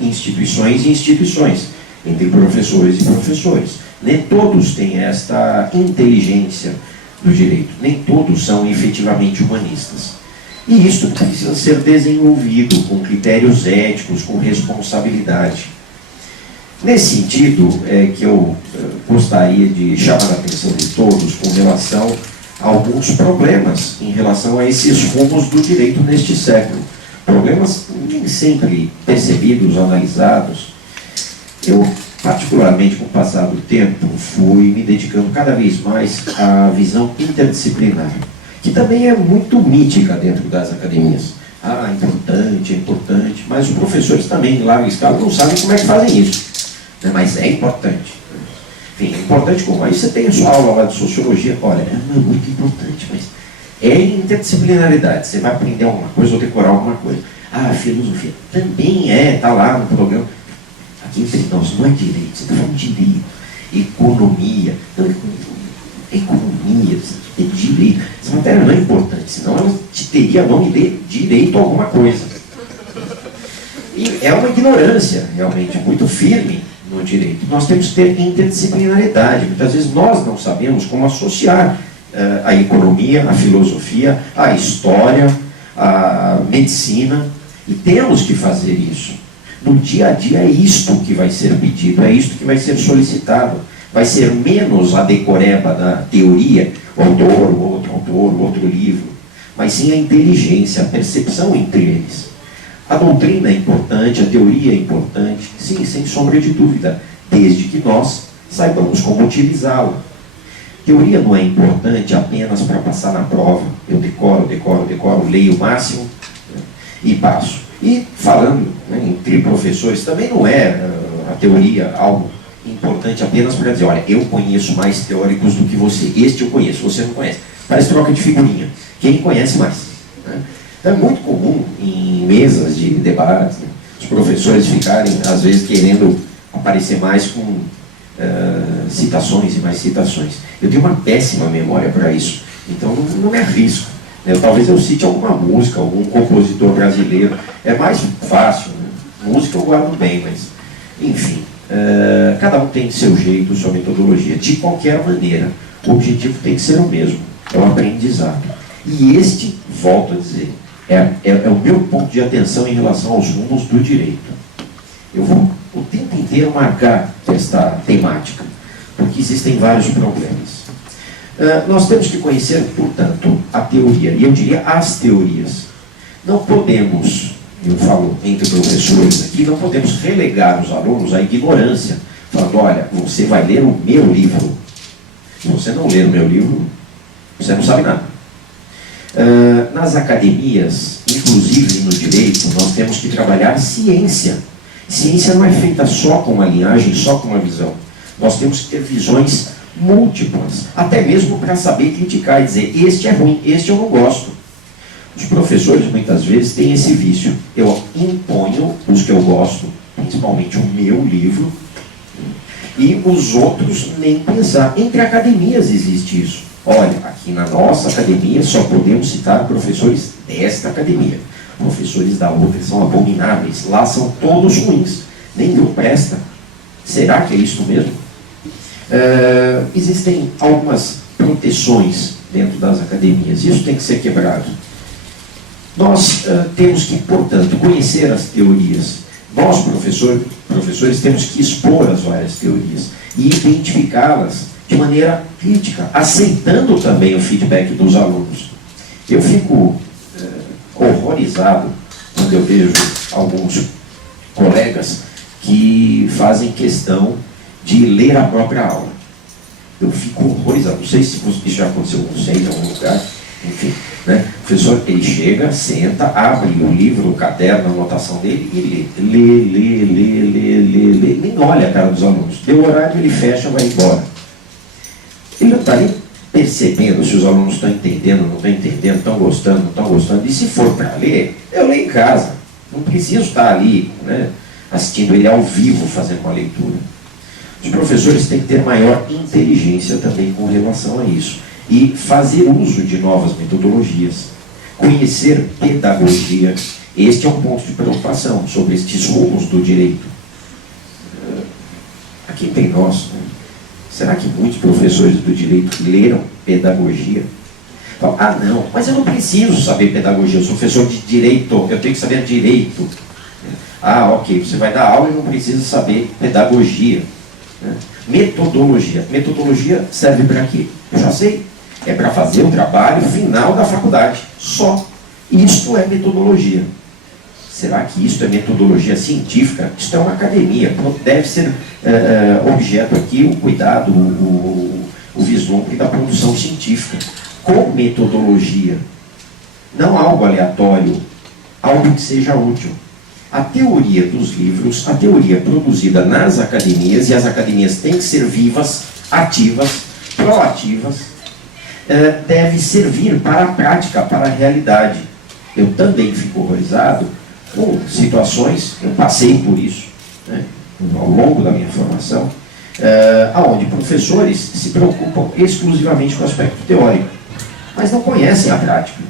instituições e instituições, entre professores e professores. Nem todos têm esta inteligência do direito, nem todos são efetivamente humanistas. E isso precisa ser desenvolvido com critérios éticos, com responsabilidade. Nesse sentido, é que eu gostaria de chamar a atenção de todos com relação a alguns problemas em relação a esses rumos do direito neste século. Problemas nem sempre percebidos, analisados. Eu, particularmente, com o passar do tempo, fui me dedicando cada vez mais à visão interdisciplinar, que também é muito mítica dentro das academias. Ah, é importante, mas os professores também, em larga escala, não sabem como é que fazem isso. Mas é importante. Enfim, é importante como aí você tem a sua aula lá de sociologia, olha, não é muito importante, mas é interdisciplinaridade. Você vai aprender alguma coisa ou decorar alguma coisa. Ah, filosofia também está lá no programa. Aqui entre nós não é direito, você está falando de direito, economia. Não, economia, é direito. Essa matéria não é importante, senão ela teria nome de direito a alguma coisa. E é uma ignorância, realmente, muito firme no direito. Nós temos que ter interdisciplinaridade. Muitas vezes nós não sabemos como associar a economia, a filosofia, a história, a medicina, e temos que fazer isso. No dia a dia é isto que vai ser pedido, é isto que vai ser solicitado. Vai ser menos a decoreba da teoria, o autor, o outro livro, mas sim a inteligência, a percepção entre eles. A doutrina é importante, a teoria é importante, sim, sem sombra de dúvida, desde que nós saibamos como utilizá-la. Teoria não é importante apenas para passar na prova. Eu decoro, leio o máximo e passo. E falando entre professores, também não é a teoria algo importante apenas para dizer, olha, eu conheço mais teóricos do que você. Este eu conheço, você não conhece. Parece troca de figurinha. Quem conhece mais? É muito comum em mesas de debate, os professores ficarem, às vezes, querendo aparecer mais com citações e mais citações. Eu tenho uma péssima memória para isso, então não me arrisco. Talvez eu cite alguma música, algum compositor brasileiro, é mais fácil. Música eu guardo bem, mas, enfim, cada um tem seu jeito, sua metodologia. De qualquer maneira, o objetivo tem que ser o mesmo, é o aprendizado. E este, volto a dizer, é o meu ponto de atenção em relação aos rumos do direito. Eu vou o tempo inteiro marcar esta temática, porque existem vários problemas. Nós temos que conhecer, portanto, a teoria, e eu diria as teorias. Não podemos, eu falo entre professores aqui, não podemos relegar os alunos à ignorância, falando, olha, você vai ler o meu livro. Se você não ler o meu livro, você não sabe nada. Nas academias, inclusive no direito, nós temos que trabalhar ciência. Ciência não é feita só com uma linhagem, só com uma visão. Nós temos que ter visões múltiplas, até mesmo para saber criticar e dizer, este é ruim, este eu não gosto. Os professores muitas vezes têm esse vício. Eu imponho os que eu gosto, principalmente o meu livro, e os outros nem pensar. Entre academias existe isso. olha, aqui na nossa academia só podemos citar professores desta academia. Professores da outra são abomináveis, lá são todos ruins, nenhum presta. Será que é isso mesmo? Existem algumas proteções dentro das academias, isso tem que ser quebrado. Nós temos que, portanto, conhecer as teorias. Nós, professores, temos que expor as várias teorias e identificá-las de maneira crítica, aceitando também o feedback dos alunos. Eu fico horrorizado quando eu vejo alguns colegas que fazem questão de ler a própria aula. Eu fico horrorizado. Não sei se isso já aconteceu com vocês em algum lugar. Enfim, né? O professor, ele chega, senta, abre o livro, o caderno, a anotação dele e lê, nem olha a cara dos alunos. Deu horário, ele fecha, vai embora. Ele não está nem percebendo se os alunos estão entendendo, não estão entendendo, estão gostando, não estão gostando. E se for para ler, eu leio em casa. Não preciso estar ali, né, assistindo ele ao vivo, fazendo uma leitura. Os professores têm que ter maior inteligência também com relação a isso. E fazer uso de novas metodologias, conhecer pedagogia. Este é um ponto de preocupação sobre estes rumos do direito. Aqui tem nós, né? Será que muitos professores do direito leram pedagogia? Falam, ah não, mas eu não preciso saber pedagogia, eu sou professor de direito, eu tenho que saber direito. Ah, ok, você vai dar aula e não precisa saber pedagogia. Metodologia. Metodologia serve para quê? Eu já sei. É para fazer o trabalho final da faculdade. Só. Isto é metodologia. Será que isto é metodologia científica? Isto é uma academia. Deve ser objeto aqui o cuidado, o vislumbre da produção científica. Com metodologia. Não algo aleatório. Algo que seja útil. A teoria dos livros, a teoria produzida nas academias, e as academias têm que ser vivas, ativas, proativas, deve servir para a prática, para a realidade. Eu também fico horrorizado com situações, eu passei por isso, né, ao longo da minha formação, onde professores se preocupam exclusivamente com o aspecto teórico, mas não conhecem a prática.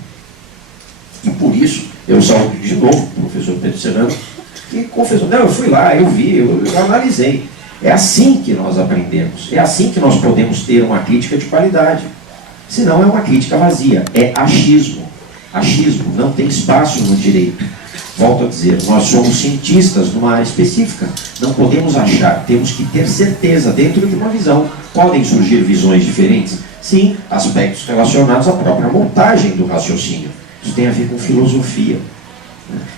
E por isso, eu saúdo de novo o professor Pedro Serrano, que confessou, não, eu fui lá, eu vi, eu analisei. É assim que nós aprendemos, é assim que nós podemos ter uma crítica de qualidade. Senão é uma crítica vazia, é achismo. Achismo não tem espaço no direito. Volto a dizer, nós somos cientistas numa área específica. Não podemos achar, temos que ter certeza dentro de uma visão. Podem surgir visões diferentes? Sim, aspectos relacionados à própria montagem do raciocínio. Isso tem a ver com filosofia.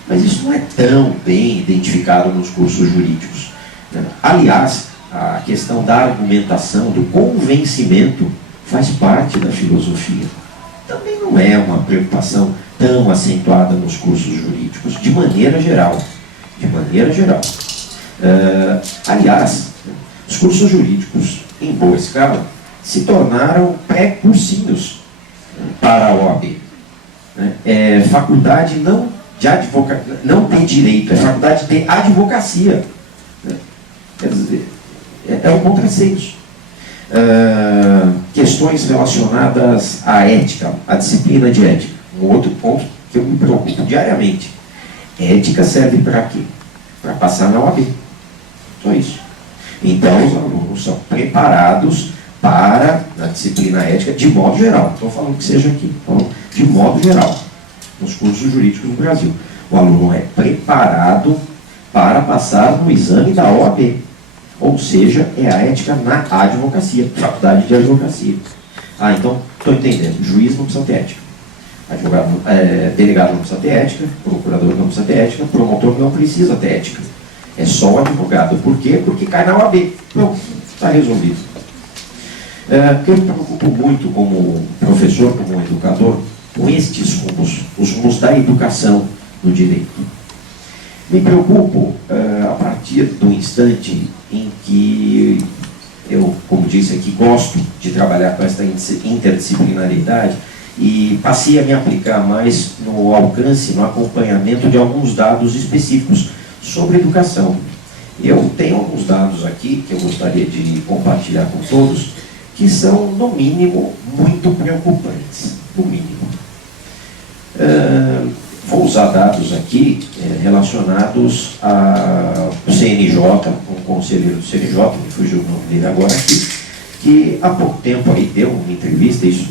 Mas isso não é tão bem identificado nos cursos jurídicos. Aliás, a questão da argumentação, do convencimento, faz parte da filosofia. Também não é uma preocupação tão acentuada nos cursos jurídicos, de maneira geral. De maneira geral. Aliás, os cursos jurídicos, em boa escala, se tornaram pré-cursinhos para a OAB. Faculdade não de direito, é faculdade de advocacia. Quer dizer, é um contrassenso. Questões relacionadas à ética, à disciplina de ética. Um outro ponto que eu me preocupo diariamente. Ética serve para quê? Para passar na OAB. Só isso. Então, os alunos são preparados para a disciplina ética de modo geral. Não estou falando que seja aqui, de modo geral, nos cursos jurídicos no Brasil. O aluno é preparado para passar no exame da OAB. Ou seja, é a ética na advocacia, faculdade de advocacia. Então, estou entendendo, juiz não precisa ter ética, delegado não precisa ter ética, procurador não precisa ter ética, promotor não precisa ter ética. É só o advogado. Por quê? Porque cai na OAB. Pronto, está resolvido. Eu me preocupo muito como professor, como educador, com estes rumos, os rumos da educação no direito. Me preocupo a partir do instante em que eu, como disse aqui, gosto de trabalhar com essa interdisciplinariedade e passei a me aplicar mais no alcance, no acompanhamento de alguns dados específicos sobre educação. Eu tenho alguns dados aqui que eu gostaria de compartilhar com todos, que são, no mínimo, muito preocupantes, no mínimo. Vou usar dados aqui relacionados ao CNJ, um conselheiro do CNJ, me fugiu o nome dele agora aqui, que há pouco tempo aí deu uma entrevista, isso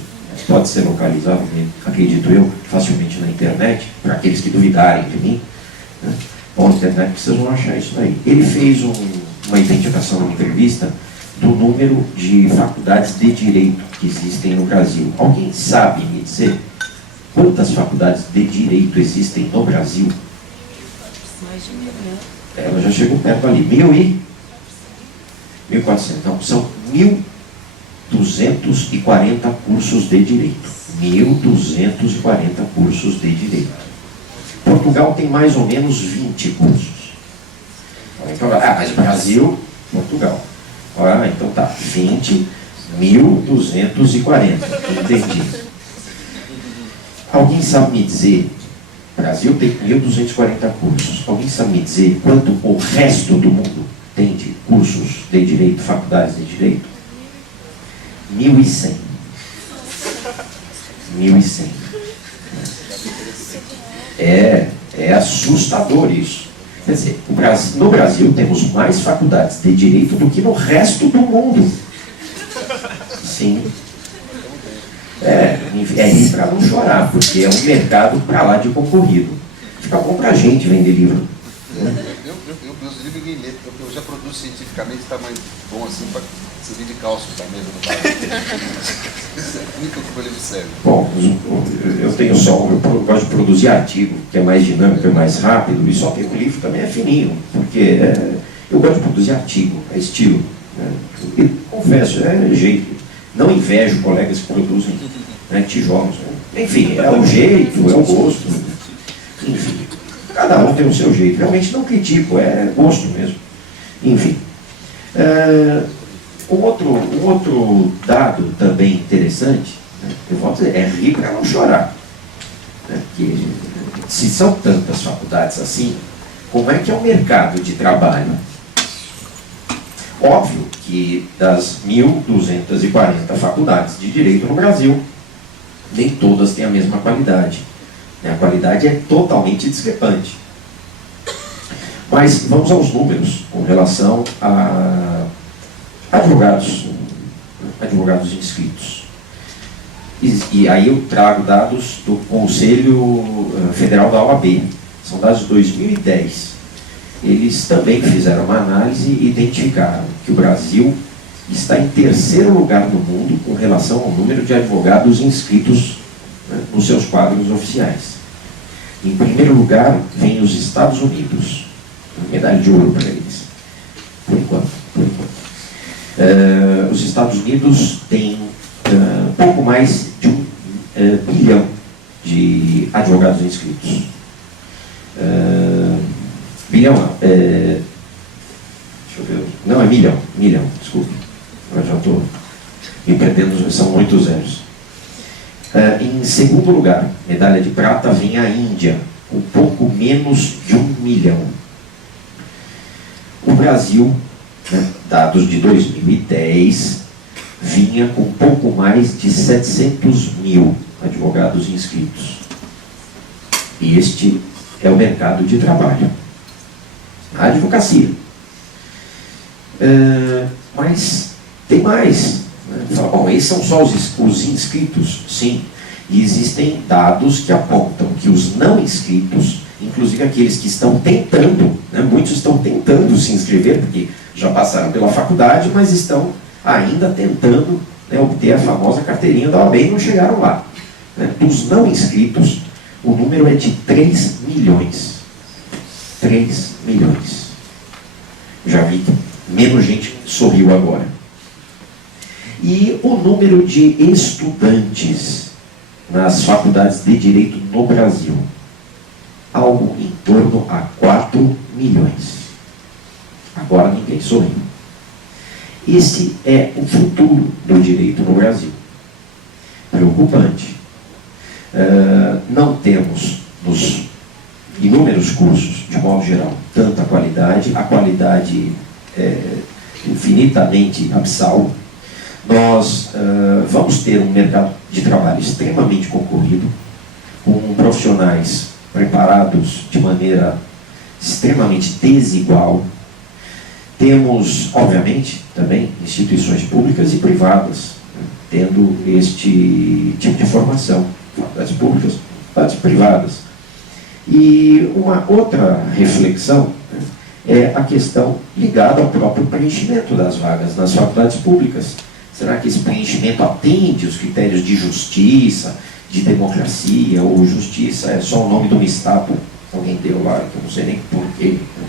pode ser localizado, acredito eu, facilmente na internet, para aqueles que duvidarem de mim, né? Bom, na internet vocês vão achar isso aí. Ele fez uma identificação numa entrevista do número de faculdades de direito que existem no Brasil. Alguém sabe me dizer quantas faculdades de direito existem no Brasil? Mais de 1.000, né? Ela já chegou perto ali. 1.400. Não, são 1.240 cursos de direito. 1.240 cursos de direito. Portugal tem mais ou menos 20 cursos. Então, mas Brasil, Portugal. Então tá, 20, 1.240. Entendi. Alguém sabe me dizer, Brasil tem 1.240 cursos, alguém sabe me dizer quanto o resto do mundo tem de cursos de direito, faculdades de direito? 1.100. 1.100. É assustador isso. Quer dizer, no Brasil temos mais faculdades de direito do que no resto do mundo. Sim. É rir para não chorar, porque é um mercado para lá de concorrido. Fica bom para a gente vender livro. Meus livros ninguém lê, porque eu já produzo cientificamente, está mais bom assim para servir de cálcio para mesa do bar. Isso é o único que o livro serve. Bom, eu gosto de produzir artigo, que é mais dinâmico, é mais rápido, e só que o livro também é fininho, porque eu gosto de produzir artigo, é estilo. Né? E confesso, é jeito. Não invejo colegas que produzem tijolos. Né? Enfim, é o jeito, é o gosto. Enfim, cada um tem o seu jeito. Realmente não critico, é gosto mesmo. Enfim. Um outro dado também interessante, né, eu vou dizer, é rir para não chorar. Né, que, se são tantas faculdades assim, como é que é o mercado de trabalho? Óbvio que das 1.240 faculdades de direito no Brasil, nem todas têm a mesma qualidade. A qualidade é totalmente discrepante. Mas vamos aos números com relação a advogados inscritos. E aí eu trago dados do Conselho Federal da OAB, são dados de 2010. Eles também fizeram uma análise e identificaram que o Brasil está em terceiro lugar no mundo com relação ao número de advogados inscritos, né, nos seus quadros oficiais. Em primeiro lugar, vem os Estados Unidos, medalha de ouro para eles, por enquanto. Os Estados Unidos têm pouco mais de 1 bilhão de advogados inscritos. Bilhão não, deixa eu ver, não, é milhão, desculpe, eu já estou me perdendo, são 8 zeros. Em segundo lugar, medalha de prata, vem a Índia, com pouco menos de 1 milhão. O Brasil, né, dados de 2010, vinha com pouco mais de 700 mil advogados inscritos. E este é o mercado de trabalho. A advocacia. Mas tem mais. Né? Fala, bom, esses são só os inscritos? Sim. E existem dados que apontam que os não inscritos, inclusive aqueles que estão tentando, né, muitos estão tentando se inscrever, porque já passaram pela faculdade, mas estão ainda tentando, né, obter a famosa carteirinha da OAB e não chegaram lá. Né? Dos não inscritos, o número é de 3 milhões. 3 milhões. Já vi que menos gente sorriu agora. E o número de estudantes nas faculdades de direito no Brasil, algo em torno a 4 milhões. Agora ninguém sorriu. Esse é o futuro do direito no Brasil. Preocupante. Não temos nos inúmeros cursos, de modo geral, tanta qualidade, a qualidade é infinitamente abissal. Nós vamos ter um mercado de trabalho extremamente concorrido, com profissionais preparados de maneira extremamente desigual. Temos, obviamente, também instituições públicas e privadas, né, tendo este tipo de formação, faculdades públicas, faculdades privadas. E uma outra reflexão, né, é a questão ligada ao próprio preenchimento das vagas nas faculdades públicas. Será que esse preenchimento atende os critérios de justiça, de democracia, ou justiça é só o nome de uma estátua que alguém deu lá, que eu não sei nem porquê, né?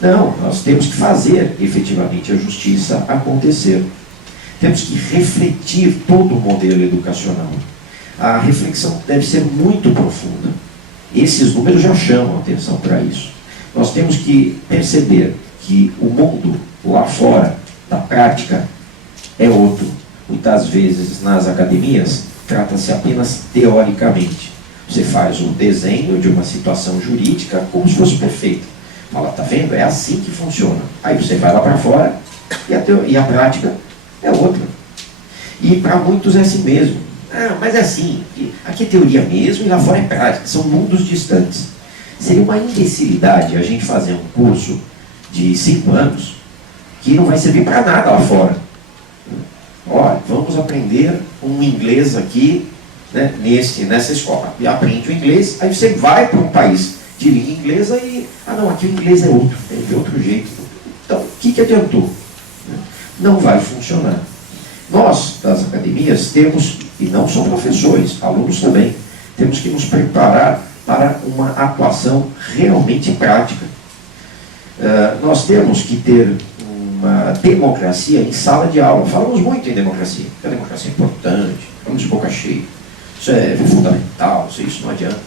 Não, nós temos que fazer efetivamente a justiça acontecer. Temos que refletir todo o modelo educacional. A reflexão deve ser muito profunda. Esses números já chamam a atenção para isso. Nós temos que perceber que o mundo lá fora, da prática, é outro. Muitas vezes nas academias trata-se apenas teoricamente. Você faz um desenho de uma situação jurídica como se fosse perfeita. Fala, tá vendo? É assim que funciona. Aí você vai lá para fora e a prática é outra. E para muitos é assim mesmo. Ah, mas é assim, aqui é teoria mesmo e lá fora é prática. São mundos distantes. Seria uma imbecilidade a gente fazer um curso de 5 anos que não vai servir para nada lá fora. Olha, vamos aprender um inglês aqui, né, nessa escola. E aprende o inglês, aí você vai para um país de língua inglesa e, não, aqui o inglês é outro, é de outro jeito. Então, o que adiantou? Não vai funcionar. Nós, das academias, temos, e não só professores, alunos também, temos que nos preparar para uma atuação realmente prática. Nós temos que ter uma democracia em sala de aula. Falamos muito em democracia. A democracia é importante, vamos de boca cheia. Isso é fundamental, isso não adianta.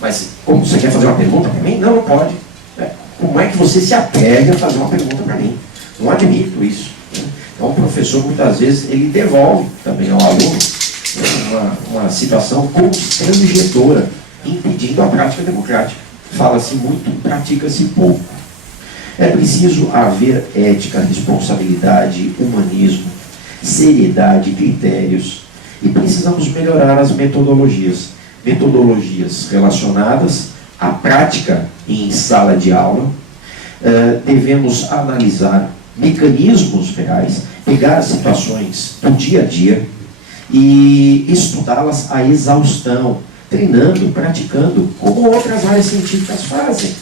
Mas como você quer fazer uma pergunta para mim? Não, não pode. Como é que você se apega a fazer uma pergunta para mim? Não admito isso. Então o professor muitas vezes ele devolve também ao aluno uma situação constrangedora, impedindo a prática democrática. Fala-se muito, pratica-se pouco. É preciso haver ética, responsabilidade, humanismo, seriedade, critérios. E precisamos melhorar as metodologias. Metodologias relacionadas à prática em sala de aula. Devemos analisar mecanismos reais, pegar situações do dia a dia e estudá-las à exaustão, treinando, praticando, como outras áreas científicas fazem.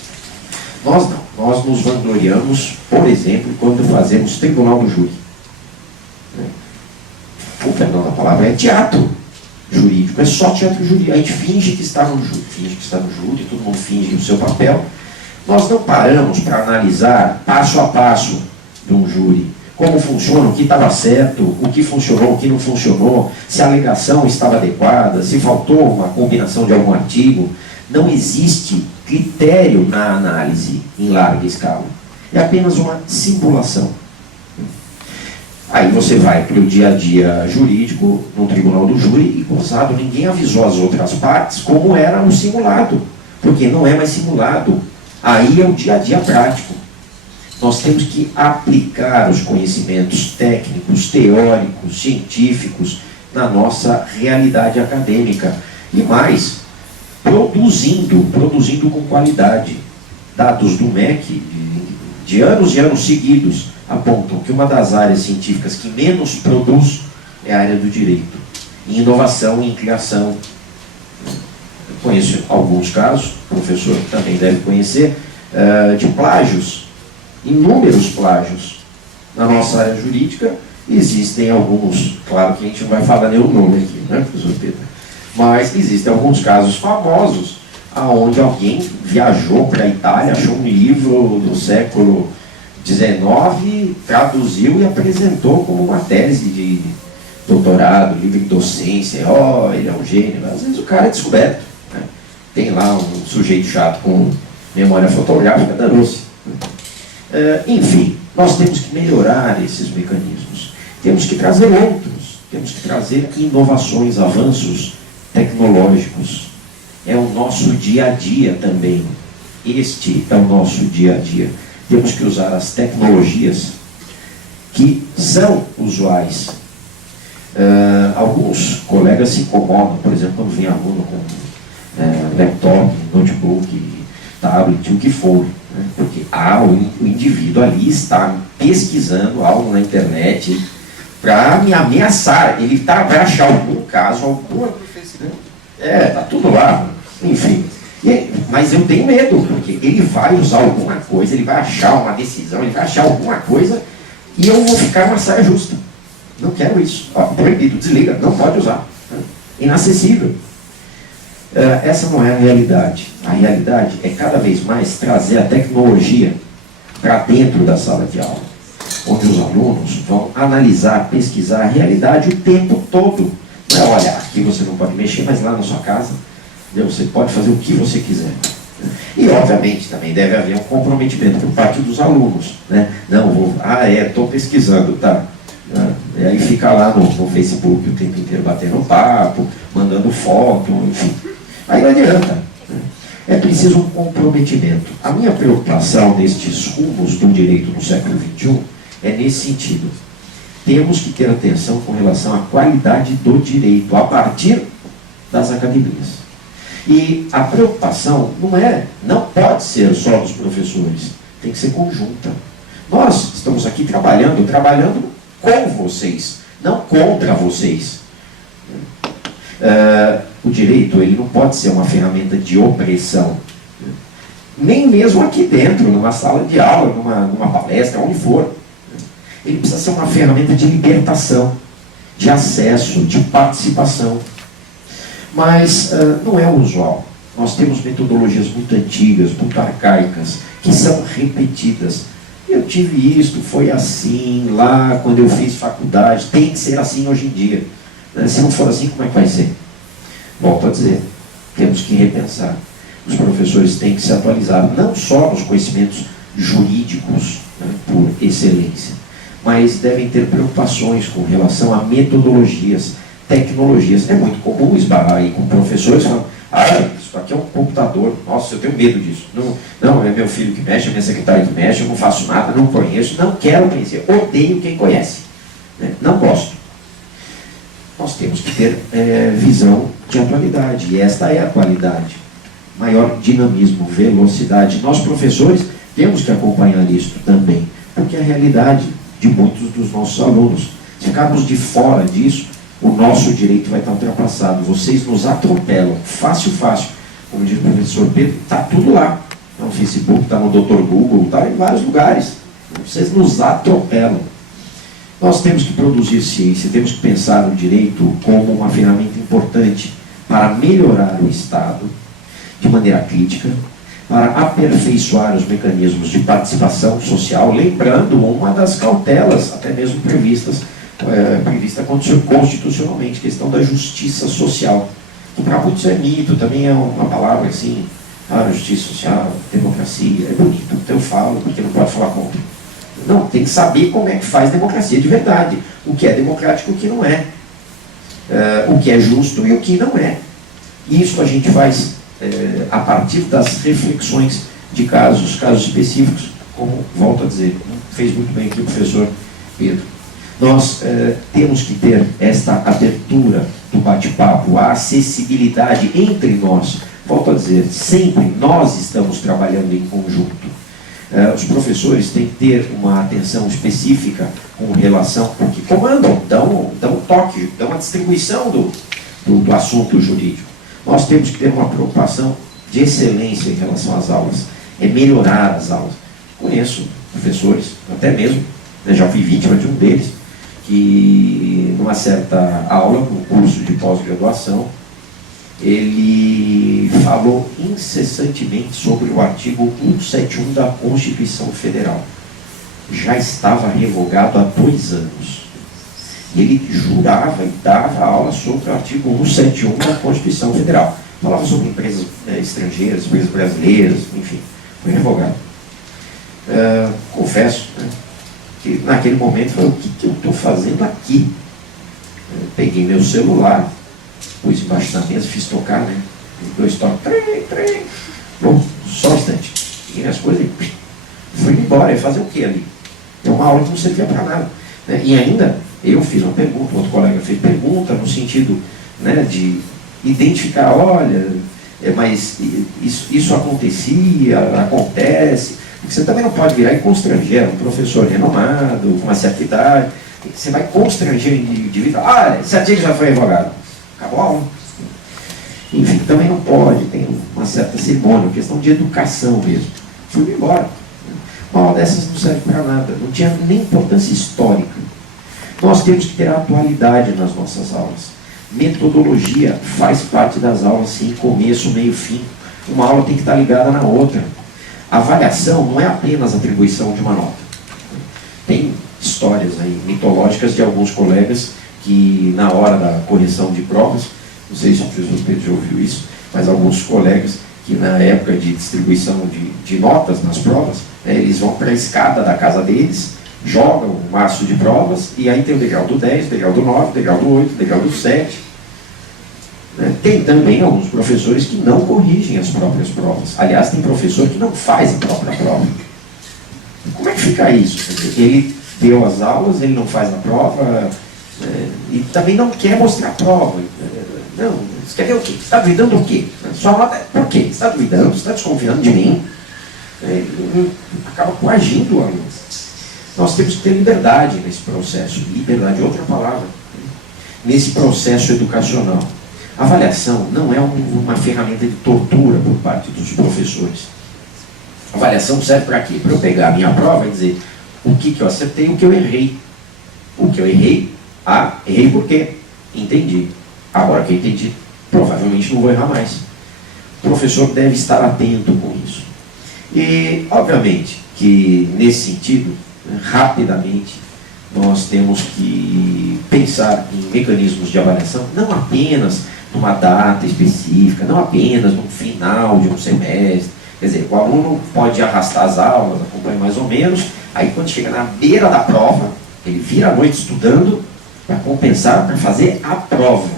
Nós não. Nós nos vangloriamos, por exemplo, quando fazemos tribunal do júri. O perdão da palavra é teatro jurídico, é só teatro jurídico. A gente finge que está no júri, todo mundo finge o seu papel. Nós não paramos para analisar passo a passo de um júri, como funciona, o que estava certo, o que funcionou, o que não funcionou, se a alegação estava adequada, se faltou uma combinação de algum artigo. Não existe critério na análise em larga escala. É apenas uma simulação. Aí você vai para o dia a dia jurídico, no tribunal do júri, e gozado, ninguém avisou as outras partes como era no simulado, porque não é mais simulado. Aí é o dia a dia prático. Nós temos que aplicar os conhecimentos técnicos, teóricos, científicos na nossa realidade acadêmica. E mais, produzindo com qualidade. Dados do MEC de anos e anos seguidos apontam que uma das áreas científicas que menos produz é a área do direito, em inovação e em criação. Eu conheço alguns casos, o professor também deve conhecer, de plágios, inúmeros plágios. Na nossa área jurídica existem alguns, claro que a gente não vai falar nenhum nome aqui, né, professor Pedro? Mas existem alguns casos famosos, onde alguém viajou para a Itália, achou um livro do século XIX, traduziu e apresentou como uma tese de doutorado, livro de docência. Ele é um gênio. Às vezes o cara é descoberto, né? Tem lá um sujeito chato com memória fotográfica, danou-se. Enfim, nós temos que melhorar esses mecanismos. Temos que trazer outros, temos que trazer inovações, avanços tecnológicos. É o nosso dia a dia também. Este é o nosso dia a dia. Temos que usar as tecnologias que são usuais Alguns colegas se incomodam, por exemplo, quando vem aluno com laptop, notebook, tablet, o que for, né? Porque o indivíduo ali está pesquisando algo na internet para me ameaçar. Ele vai achar algum caso, alguma... tá tudo lá, enfim. Mas eu tenho medo, porque ele vai usar alguma coisa, ele vai achar uma decisão, ele vai achar alguma coisa e eu vou ficar uma saia justa. Não quero isso. Proibido, desliga, não pode usar. Inacessível. Essa não é a realidade. A realidade é cada vez mais trazer a tecnologia para dentro da sala de aula, onde os alunos vão analisar, pesquisar a realidade o tempo todo. Não é, olha, aqui você não pode mexer, mas lá na sua casa você pode fazer o que você quiser. E, obviamente, também deve haver um comprometimento por parte dos alunos. Né? Não, estou pesquisando, tá? E aí fica lá no Facebook o tempo inteiro batendo papo, mandando foto, enfim. Aí não adianta. É preciso um comprometimento. A minha preocupação nestes rumos do direito no século XXI é nesse sentido. Temos que ter atenção com relação à qualidade do direito, a partir das academias. E a preocupação não pode ser só dos professores, tem que ser conjunta. Nós estamos aqui trabalhando com vocês, não contra vocês. O direito ele não pode ser uma ferramenta de opressão, nem mesmo aqui dentro, numa sala de aula, numa palestra, onde for. Ele precisa ser uma ferramenta de libertação, de acesso, de participação. Mas não é o usual. Nós temos metodologias muito antigas, muito arcaicas, que são repetidas. Eu tive isso, foi assim lá quando eu fiz faculdade, tem que ser assim hoje em dia. Se não for assim, como é que vai ser? Volto a dizer, temos que repensar. Os professores têm que se atualizar, não só nos conhecimentos jurídicos, né, por excelência, mas devem ter preocupações com relação a metodologias, tecnologias. É muito comum esbarrar aí com professores falando, isso aqui é um computador, nossa, eu tenho medo disso. Não, é meu filho que mexe, é minha secretária que mexe, eu não faço nada, não conheço, não quero conhecer, odeio quem conhece. Né? Não gosto. Nós temos que ter visão de atualidade, e esta é a qualidade. Maior dinamismo, velocidade. Nós, professores, temos que acompanhar isso também, porque é a realidade de muitos dos nossos alunos. Se ficarmos de fora disso, o nosso direito vai estar ultrapassado. Vocês nos atropelam, fácil. Como diz o professor Pedro, está tudo lá. Está no Facebook, está no Dr. Google, está em vários lugares. Vocês nos atropelam. Nós temos que produzir ciência, temos que pensar no direito como uma ferramenta importante para melhorar o Estado de maneira crítica, para aperfeiçoar os mecanismos de participação social, lembrando uma das cautelas, até mesmo prevista constitucionalmente, questão da justiça social. Que para muitos é mito, também é uma palavra assim, justiça social, democracia, é bonito, então eu falo, porque não pode falar contra. Não, tem que saber como é que faz democracia de verdade, o que é democrático e o que não é, o que é justo e o que não é. Isso a gente faz a partir das reflexões de casos específicos, como volto a dizer, fez muito bem aqui o professor Pedro. Nós temos que ter esta abertura do bate-papo, a acessibilidade entre nós. Volto a dizer, sempre nós estamos trabalhando em conjunto. Os professores têm que ter uma atenção específica com relação, porque comandam, dão um toque, dão uma distribuição do assunto jurídico. Nós temos que ter uma preocupação de excelência em relação às aulas, é melhorar as aulas. Conheço professores, até mesmo, já fui vítima de um deles, que numa certa aula, no curso de pós-graduação, ele falou incessantemente sobre o artigo 171 da Constituição Federal. Já estava revogado há 2 anos. E ele jurava e dava aula sobre o artigo 171 da Constituição Federal. Falava sobre empresas estrangeiras, empresas brasileiras, enfim, foi revogado. Confesso, né, que naquele momento eu falei, o que eu estou fazendo aqui? Eu peguei meu celular, pus embaixo da mesa, fiz tocar, né? 2 toques, trem. Bom, só um instante. Peguei minhas coisas e fui embora. Ia fazer o que ali? É uma aula que não servia para nada. Né? E ainda Eu fiz uma pergunta, outro colega fez pergunta, no sentido, né, de identificar, olha, mas isso acontecia, acontece. Porque você também não pode virar e constranger um professor renomado, com uma certa idade. Você vai constranger o indivíduo, esse artigo já foi revogado. Acabou a aula. Enfim, também não pode, tem uma certa cerimônia, uma questão de educação mesmo. Fui embora. Uma aula dessas não serve para nada, não tinha nem importância histórica. Nós temos que ter a atualidade nas nossas aulas. Metodologia faz parte das aulas, sim, começo, meio, fim. Uma aula tem que estar ligada na outra. A avaliação não é apenas a atribuição de uma nota. Tem histórias aí mitológicas de alguns colegas que, na hora da correção de provas, não sei se o professor Pedro já ouviu isso, mas alguns colegas que, na época de distribuição de notas nas provas, eles vão para a escada da casa deles, jogam um maço de provas, e aí tem o degrau do 10, o degrau do 9, o degrau do 8, o degrau do 7. Tem também alguns professores que não corrigem as próprias provas. Aliás, tem professor que não faz a própria prova. Como é que fica isso? Ele deu as aulas, ele não faz a prova, e também não quer mostrar a prova. Não, você quer ver o quê? Você está duvidando do quê? Sua nota, por quê? Você está duvidando? Você está desconfiando de mim? Acaba coagindo o aluno. Nós temos que ter liberdade nesse processo. Liberdade é outra palavra. Nesse processo educacional. A avaliação não é uma ferramenta de tortura por parte dos professores. A avaliação serve para quê? Para eu pegar a minha prova e dizer o que eu acertei e o que eu errei. O que eu errei, errei por quê? Entendi. Agora que eu entendi, provavelmente não vou errar mais. O professor deve estar atento com isso. E, obviamente, que nesse sentido, rapidamente, nós temos que pensar em mecanismos de avaliação, não apenas numa data específica, não apenas no final de um semestre. Quer dizer, o aluno pode arrastar as aulas, acompanha mais ou menos, aí quando chega na beira da prova, ele vira a noite estudando para compensar, para fazer a prova.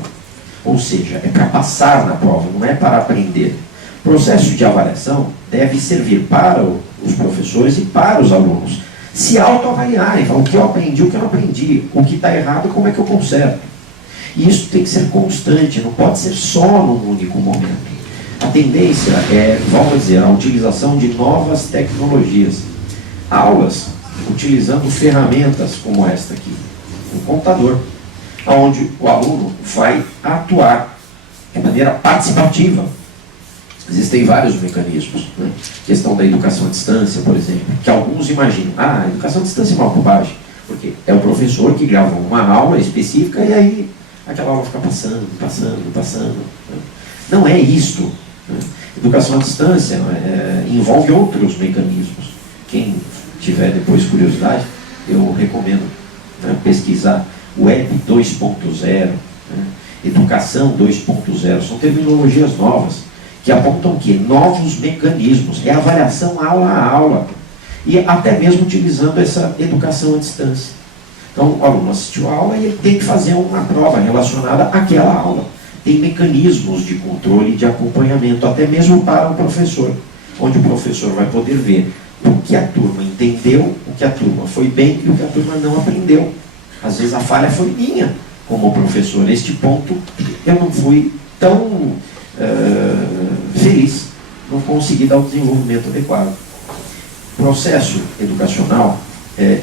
Ou seja, é para passar na prova, não é para aprender. O processo de avaliação deve servir para os professores e para os alunos se autoavaliarem, falar o que eu aprendi, o que eu não aprendi, o que está errado, como é que eu conserto. E isso tem que ser constante, não pode ser só num único momento. A tendência é, vamos dizer, a utilização de novas tecnologias. Aulas utilizando ferramentas como esta aqui, um computador, onde o aluno vai atuar de maneira participativa. Existem vários mecanismos, né? Questão da educação à distância, por exemplo, que alguns imaginam, a educação à distância é uma bobagem, porque é o professor que grava uma aula específica e aí aquela aula fica passando. Né? Não é isto. Né? Educação à distância envolve outros mecanismos. Quem tiver depois curiosidade, eu recomendo, né, pesquisar Web 2.0, né? Educação 2.0, são terminologias novas que apontam que novos mecanismos, é avaliação aula a aula, e até mesmo utilizando essa educação à distância. Então, o aluno assistiu a aula e ele tem que fazer uma prova relacionada àquela aula. Tem mecanismos de controle e de acompanhamento, até mesmo para o professor, onde o professor vai poder ver o que a turma entendeu, o que a turma foi bem e o que a turma não aprendeu. Às vezes a falha foi minha, como professor. Neste ponto, eu não fui tão feliz, não consegui dar o desenvolvimento adequado. O processo educacional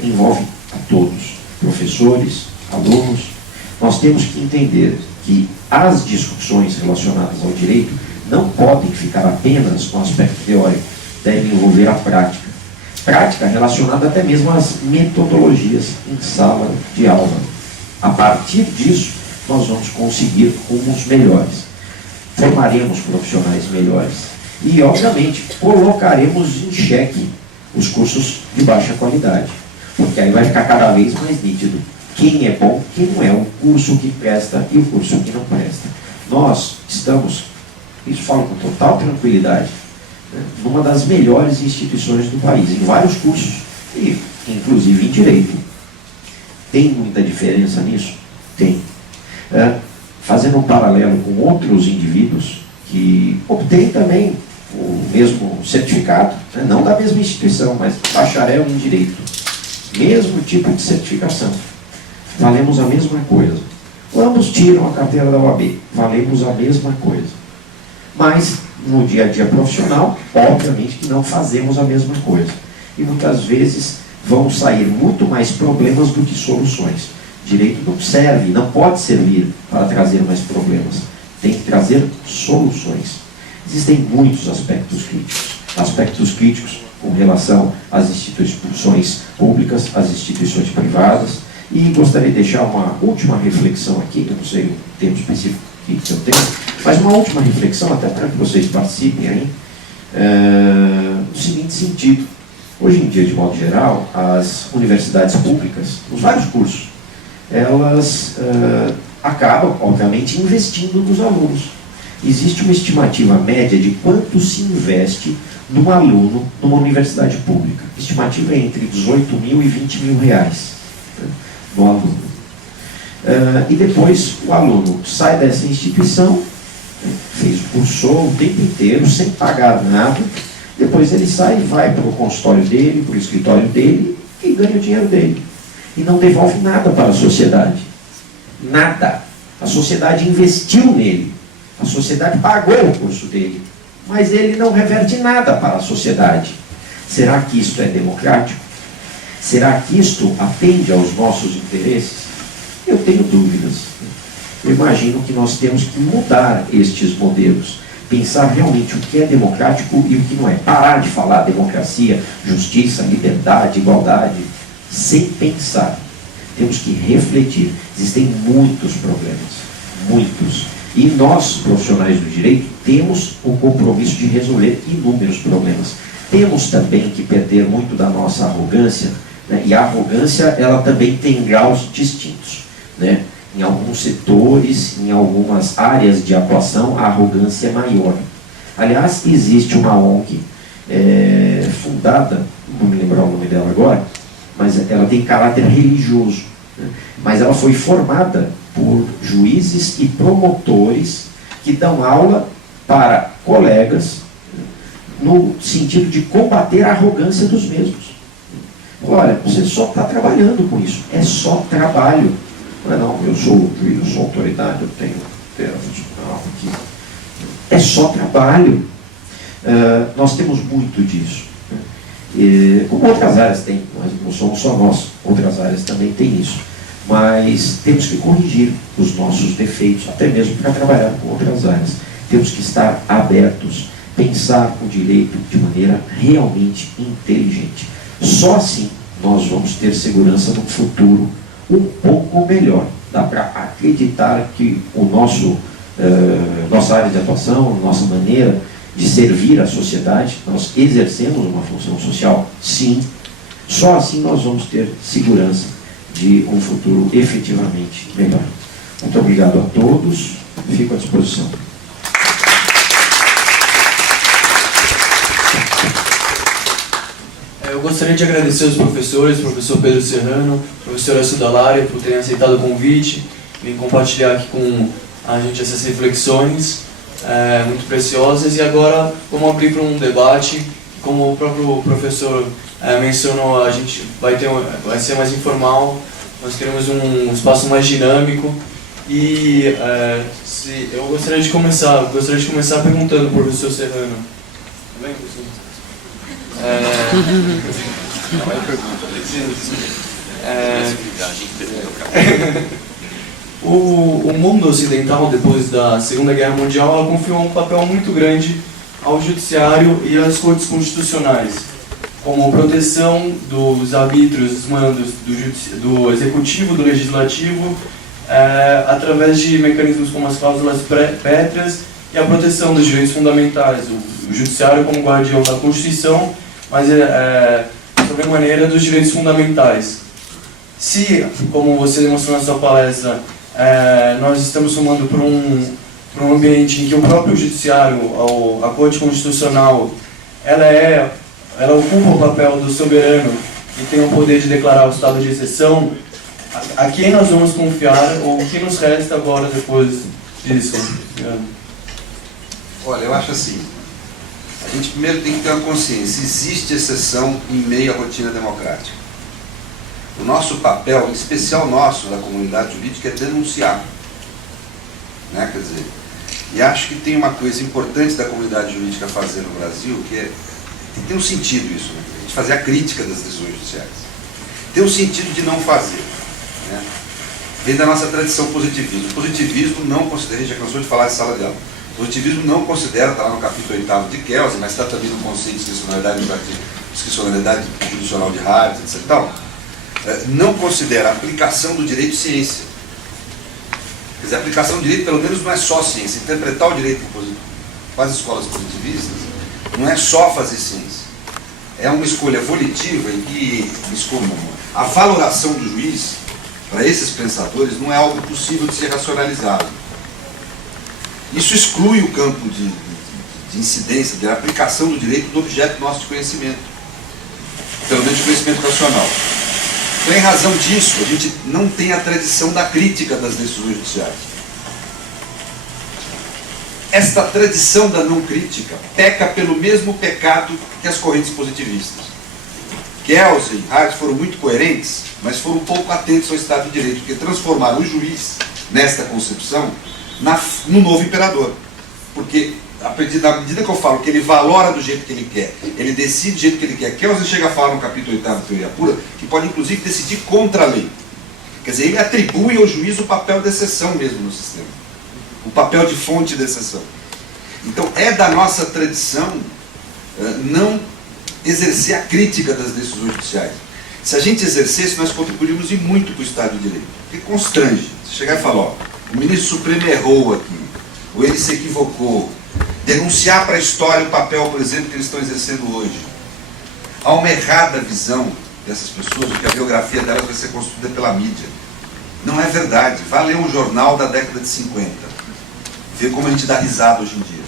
envolve a todos, professores, alunos. Nós temos que entender que as discussões relacionadas ao direito não podem ficar apenas no aspecto teórico, devem envolver a prática. Prática relacionada até mesmo às metodologias em sala de aula. A partir disso, nós vamos conseguir rumos melhores. Formaremos profissionais melhores. E, obviamente, colocaremos em xeque os cursos de baixa qualidade. Porque aí vai ficar cada vez mais nítido quem é bom, quem não é, o curso que presta e o curso que não presta. Nós estamos, isso falo com total tranquilidade, né, numa das melhores instituições do país, em vários cursos, e inclusive em direito. Tem muita diferença nisso? Tem. Fazendo um paralelo com outros indivíduos que obtêm também o mesmo certificado, né, não da mesma instituição, mas bacharel em direito. Mesmo tipo de certificação. valemos a mesma coisa. Ambos tiram a carteira da OAB, valemos a mesma coisa. Mas, no dia a dia profissional, obviamente que não fazemos a mesma coisa. E muitas vezes vão sair muito mais problemas do que soluções. Direito não serve, não pode servir para trazer mais problemas. Tem que trazer soluções. Existem muitos aspectos críticos. Aspectos críticos com relação às instituições públicas, às instituições privadas. E gostaria de deixar uma última reflexão aqui, eu não sei o tempo específico que eu tenho, mas uma última reflexão, até para que vocês participem aí, no seguinte sentido. Hoje em dia, de modo geral, as universidades públicas, os vários cursos, elas acabam, obviamente, investindo nos alunos. Existe uma estimativa média de quanto se investe num aluno numa universidade pública. A estimativa é entre 18 mil e 20 mil reais, né, no aluno. E depois o aluno sai dessa instituição, né, cursou o tempo inteiro sem pagar nada. Depois ele sai e vai para o consultório dele, para o escritório dele e ganha o dinheiro dele. E não devolve nada para a sociedade. Nada. A sociedade investiu nele. A sociedade pagou o curso dele. Mas ele não reverte nada para a sociedade. Será que isto é democrático? Será que isto atende aos nossos interesses? Eu tenho dúvidas. Eu imagino que nós temos que mudar estes modelos. Pensar realmente o que é democrático e o que não é. Parar de falar democracia, justiça, liberdade, igualdade, sem pensar. Temos que refletir. Existem muitos problemas, muitos. E nós, profissionais do direito, temos o compromisso de resolver inúmeros problemas. Temos também que perder muito da nossa arrogância, né? E a arrogância, ela também tem graus distintos, né? Em alguns setores, em algumas áreas de atuação, a arrogância é maior. Aliás, existe uma ONG fundada, não vou me lembrar o nome dela agora, mas ela tem caráter religioso, né? Mas ela foi formada por juízes e promotores que dão aula para colegas no sentido de combater a arrogância dos mesmos. Olha, você só está trabalhando com isso, é só trabalho. Não é não, eu sou juiz, eu sou autoridade, eu tenho funcional aqui. É só trabalho. Nós temos muito disso. Como outras áreas tem, mas não somos só nós, outras áreas também têm isso. Mas temos que corrigir os nossos defeitos, até mesmo para trabalhar com outras áreas. Temos que estar abertos, pensar o direito de maneira realmente inteligente. Só assim nós vamos ter segurança no futuro um pouco melhor. Dá para acreditar que nossa área de atuação, nossa maneira de servir a sociedade, nós exercemos uma função social, sim. Só assim nós vamos ter segurança de um futuro efetivamente melhor. Muito obrigado a todos, fico à disposição. Eu gostaria de agradecer aos professores, professor Pedro Serrano, professor Elcio Dallaria, por terem aceitado o convite, vir compartilhar aqui com a gente essas reflexões muito preciosas. E agora vamos abrir para um debate. Como o próprio professor mencionou, a gente vai ser mais informal, nós queremos um espaço mais dinâmico. E eu gostaria de começar perguntando ao professor Serrano. Tudo bem, professor? O mundo ocidental, depois da Segunda Guerra Mundial, ela confiou um papel muito grande ao judiciário e às cortes constitucionais, como proteção dos arbítrios, dos mandos do executivo, do legislativo, através de mecanismos como as cláusulas pétreas e a proteção dos direitos fundamentais, o judiciário como guardião da Constituição, mas sobremaneira dos direitos fundamentais. Se, como você demonstrou na sua palestra, nós estamos somando para um ambiente em que o próprio judiciário, a Corte Constitucional, ela ocupa o papel do soberano e tem o poder de declarar o estado de exceção, a quem nós vamos confiar, ou o que nos resta agora depois disso? Olha, eu acho assim, a gente primeiro tem que ter uma consciência, existe exceção em meio à rotina democrática. O nosso papel, em especial nosso, da comunidade jurídica, é denunciar. Né? Quer dizer, e acho que tem uma coisa importante da comunidade jurídica fazer no Brasil, que tem um sentido isso, né? A gente fazer a crítica das decisões judiciais. Tem um sentido de não fazer. Né? Vem da nossa tradição positivista. O positivismo não considera, a gente já cansou de falar em sala de aula, o positivismo não considera, está lá no capítulo 8º de Kelsen, mas está também no conceito de discricionalidade judicial de Hart, etc. Então, não considera a aplicação do direito ciência. Quer dizer, a aplicação do direito, pelo menos, não é só ciência. Interpretar o direito com as escolas positivistas não é só fazer ciência. É uma escolha volitiva em que a valoração do juiz, para esses pensadores, não é algo possível de ser racionalizado. Isso exclui o campo de incidência, de aplicação do direito do objeto nosso de conhecimento, pelo menos de conhecimento racional. Então, em razão disso, a gente não tem a tradição da crítica das decisões judiciais. Esta tradição da não crítica peca pelo mesmo pecado que as correntes positivistas. Kelsen e Hart foram muito coerentes, mas foram um pouco atentos ao Estado de Direito, porque transformaram o juiz, nesta concepção, no novo imperador. Porque, na medida que eu falo que ele valora do jeito que ele quer, ele decide do jeito que ele quer, Kelsen chega a falar no capítulo 8º de Teoria Pura, que pode inclusive decidir contra a lei. Quer dizer, ele atribui ao juiz o papel de exceção mesmo no sistema. O papel de fonte de exceção. Então, é da nossa tradição não exercer a crítica das decisões judiciais. Se a gente exercesse, nós contribuiríamos muito para o Estado de Direito. Porque constrange. Você chegar e falar, ó, o ministro Supremo errou aqui, ou ele se equivocou. Denunciar para a história o papel, por exemplo, que eles estão exercendo hoje. Há uma errada visão dessas pessoas de que a biografia delas vai ser construída pela mídia. Não é verdade. Vá ler um jornal da década de 50. Ver como a gente dá risada hoje em dia.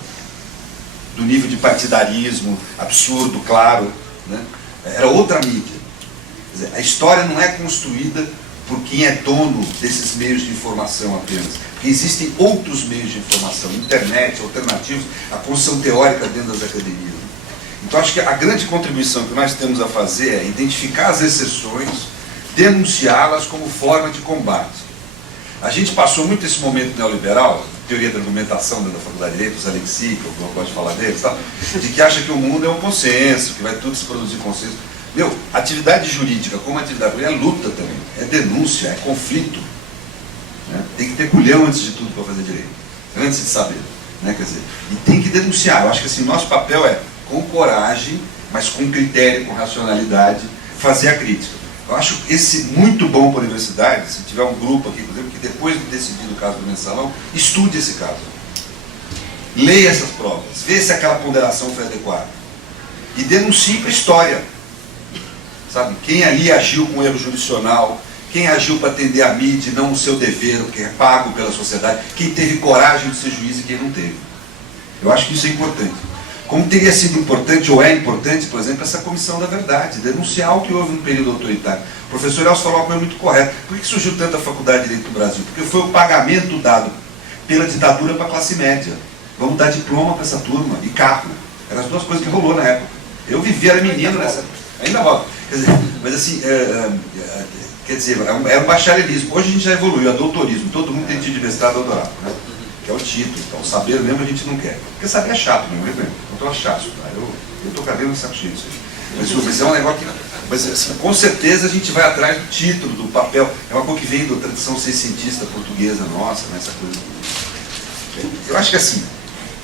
Do nível de partidarismo absurdo, claro. Né? Era outra mídia. Quer dizer, a história não é construída por quem é dono desses meios de informação apenas. Porque existem outros meios de informação, internet, alternativos, a construção teórica dentro das academias. Então acho que a grande contribuição que nós temos a fazer é identificar as exceções, denunciá-las como forma de combate. A gente passou muito esse momento neoliberal, teoria da argumentação da Faculdade de Direito, os Alexi, que eu gosto de falar deles, tá? De que acha que o mundo é um consenso, que vai tudo se produzir consenso. Meu, atividade jurídica como atividade jurídica é luta também, é denúncia, é conflito. Né? Tem que ter culhão antes de tudo para fazer direito, antes de saber. Né? Quer dizer, e tem que denunciar. Eu acho que assim, nosso papel é, com coragem, mas com critério, com racionalidade, fazer a crítica. Eu acho esse muito bom para a universidade, se tiver um grupo aqui, por exemplo, que depois de decidir o caso do mensalão, estude esse caso. Leia essas provas, vê se aquela ponderação foi adequada. E denuncie para a história. Sabe? Quem ali agiu com erro jurisdicional, quem agiu para atender a mídia e não o seu dever, o que é pago pela sociedade, quem teve coragem de ser juiz e quem não teve. Eu acho que isso é importante. Como teria sido importante, ou é importante, por exemplo, essa comissão da verdade, denunciar o que houve no período autoritário. O professor Elcio falou uma coisa muito correta. Por que surgiu tanta faculdade de Direito no Brasil? Porque foi o pagamento dado pela ditadura para a classe média. Vamos dar diploma para essa turma e carro. Eram as duas coisas que rolou na época. Eu vivi, era menino nessa... Ainda rola. Quer dizer, mas assim, quer dizer, era um bacharelismo. Hoje a gente já evoluiu, é doutorismo. Todo mundo tem título de mestrado e doutorado, né? Que é o título. Então, o saber mesmo a gente não quer. Porque saber é chato mesmo, né? Eu tô chato, tá? Eu tô cabelo no saco cheio disso aí. Mas é um negócio que... Mas assim, com certeza a gente vai atrás do título, do papel. É uma coisa que vem da tradição cientista portuguesa nossa, né? Essa coisa. Eu acho que assim...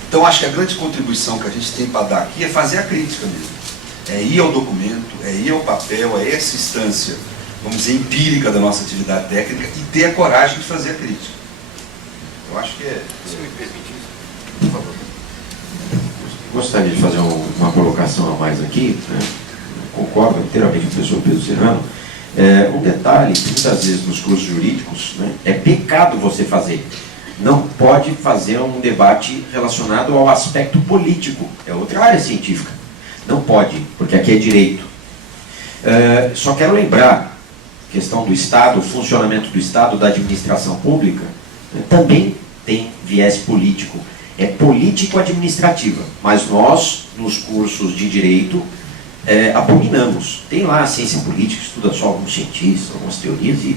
Então, acho que a grande contribuição que a gente tem para dar aqui é fazer a crítica mesmo. É ir ao documento, é ir ao papel, é essa instância, vamos dizer, empírica da nossa atividade técnica e ter a coragem de fazer a crítica. Eu acho que é... Se me permite isso, por favor. Gostaria de fazer uma colocação a mais aqui, né? Concordo inteiramente com o professor Pedro Serrano. Um detalhe, que muitas vezes nos cursos jurídicos, né, é pecado você fazer. Não pode fazer um debate relacionado ao aspecto político, é outra área científica. Não pode, porque aqui é direito. Só quero lembrar, questão do Estado, o funcionamento do Estado, da administração pública, também tem viés político. É político-administrativa, mas nós, nos cursos de direito, abominamos. Tem lá a ciência política, estuda só alguns cientistas, algumas teorias, e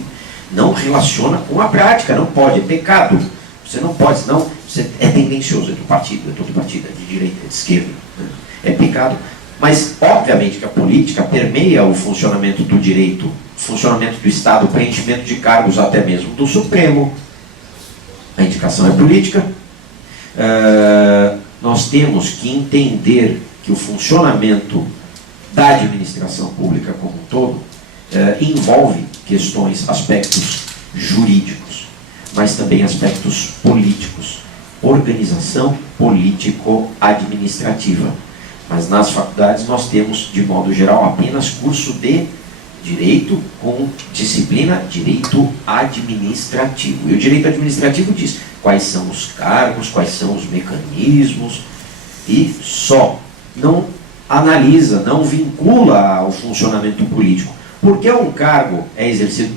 não relaciona com a prática, não pode, é pecado. Você não pode, senão você é tendencioso, é do partido, é todo partido, é de direita, é de esquerda, né? É pecado. Mas, obviamente, que a política permeia o funcionamento do direito, o funcionamento do Estado, o preenchimento de cargos até mesmo do Supremo. A indicação é política. Nós temos que entender que o funcionamento da administração pública como um todo envolve questões, aspectos jurídicos, mas também aspectos políticos, organização político-administrativa. Mas nas faculdades nós temos, de modo geral, apenas curso de direito com disciplina direito administrativo. E o direito administrativo diz quais são os cargos, quais são os mecanismos, e só. Não analisa, não vincula ao funcionamento político. Porque um cargo é exercido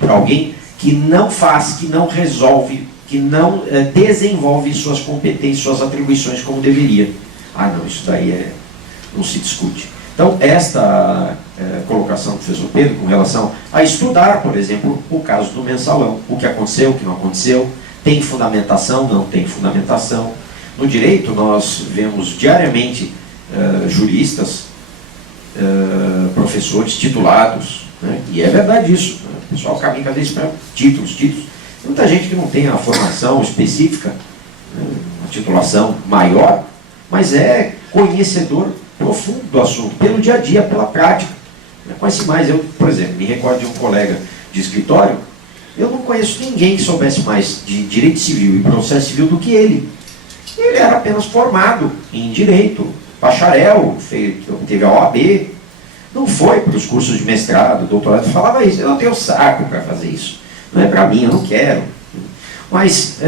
por alguém que não faz, que não resolve, que não desenvolve suas competências, suas atribuições como deveria. Ah, não, isso daí não se discute. Então, esta colocação que fez o Pedro com relação a estudar, por exemplo, o caso do mensalão, o que aconteceu, o que não aconteceu, tem fundamentação, não tem fundamentação. No direito, nós vemos diariamente juristas, professores titulados, né? E é verdade isso, né? O pessoal caminha cada vez para títulos. Muita gente que não tem a formação específica, uma titulação maior, mas é conhecedor profundo do assunto, pelo dia a dia, pela prática. Não conhece mais. Eu, por exemplo, me recordo de um colega de escritório, eu não conheço ninguém que soubesse mais de direito civil e processo civil do que ele. Ele era apenas formado em direito, bacharel, teve a OAB, não foi para os cursos de mestrado, doutorado, falava isso, eu não tenho saco para fazer isso, não é para mim, eu não quero. Mas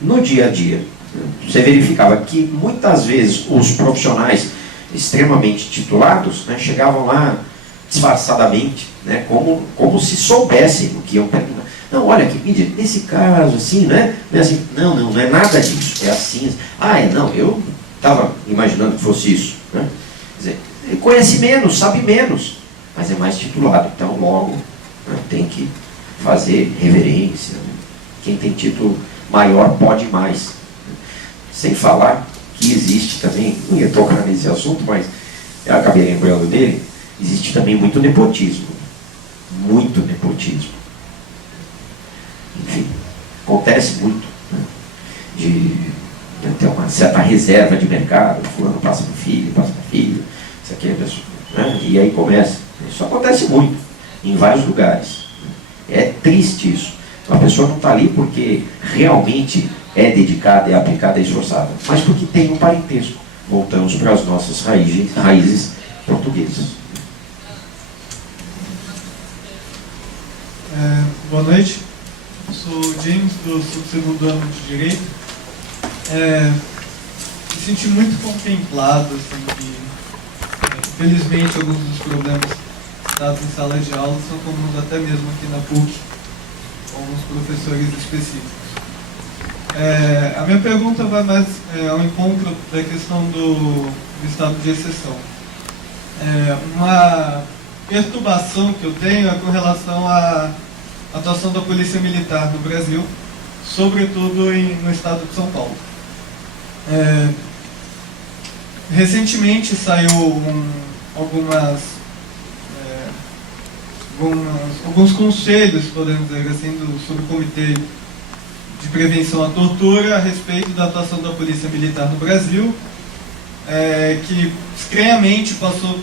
no dia a dia, você verificava que muitas vezes os profissionais extremamente titulados, né, chegavam lá disfarçadamente, né, como se soubessem o que iam perguntar. Não, olha aqui, Mídia, nesse caso, assim, né? Não é assim, não é nada disso, é assim. Não, eu estava imaginando que fosse isso. Né? Quer dizer, ele conhece menos, sabe menos, mas é mais titulado, então logo, né, tem que fazer reverência. Né? Quem tem título maior pode mais. Sem falar que existe também, não ia tocar nesse assunto, mas eu acabei lembrando dele, existe também muito nepotismo. Muito nepotismo. Enfim, acontece muito, né, de ter uma certa reserva de mercado, fulano passa para o filho, isso aqui é pessoa, né, e aí começa. Isso acontece muito, em vários lugares. É triste isso. A pessoa não está ali porque realmente é dedicada, é aplicada, é esforçada, mas porque tem um parentesco. Voltamos para as nossas raízes portuguesas. Boa noite. Sou o James, do segundo ano de Direito. Me senti muito contemplado, assim, que, infelizmente, alguns dos problemas dados em sala de aula são comuns até mesmo aqui na PUC, com alguns professores específicos. A minha pergunta vai mais ao encontro da questão do estado de exceção. Uma perturbação que eu tenho é com relação à atuação da Polícia Militar no Brasil, sobretudo no estado de São Paulo. Recentemente saiu alguns conselhos, podemos dizer assim, do Subcomitê de Prevenção à Tortura a respeito da atuação da Polícia Militar no Brasil, que estranhamente passou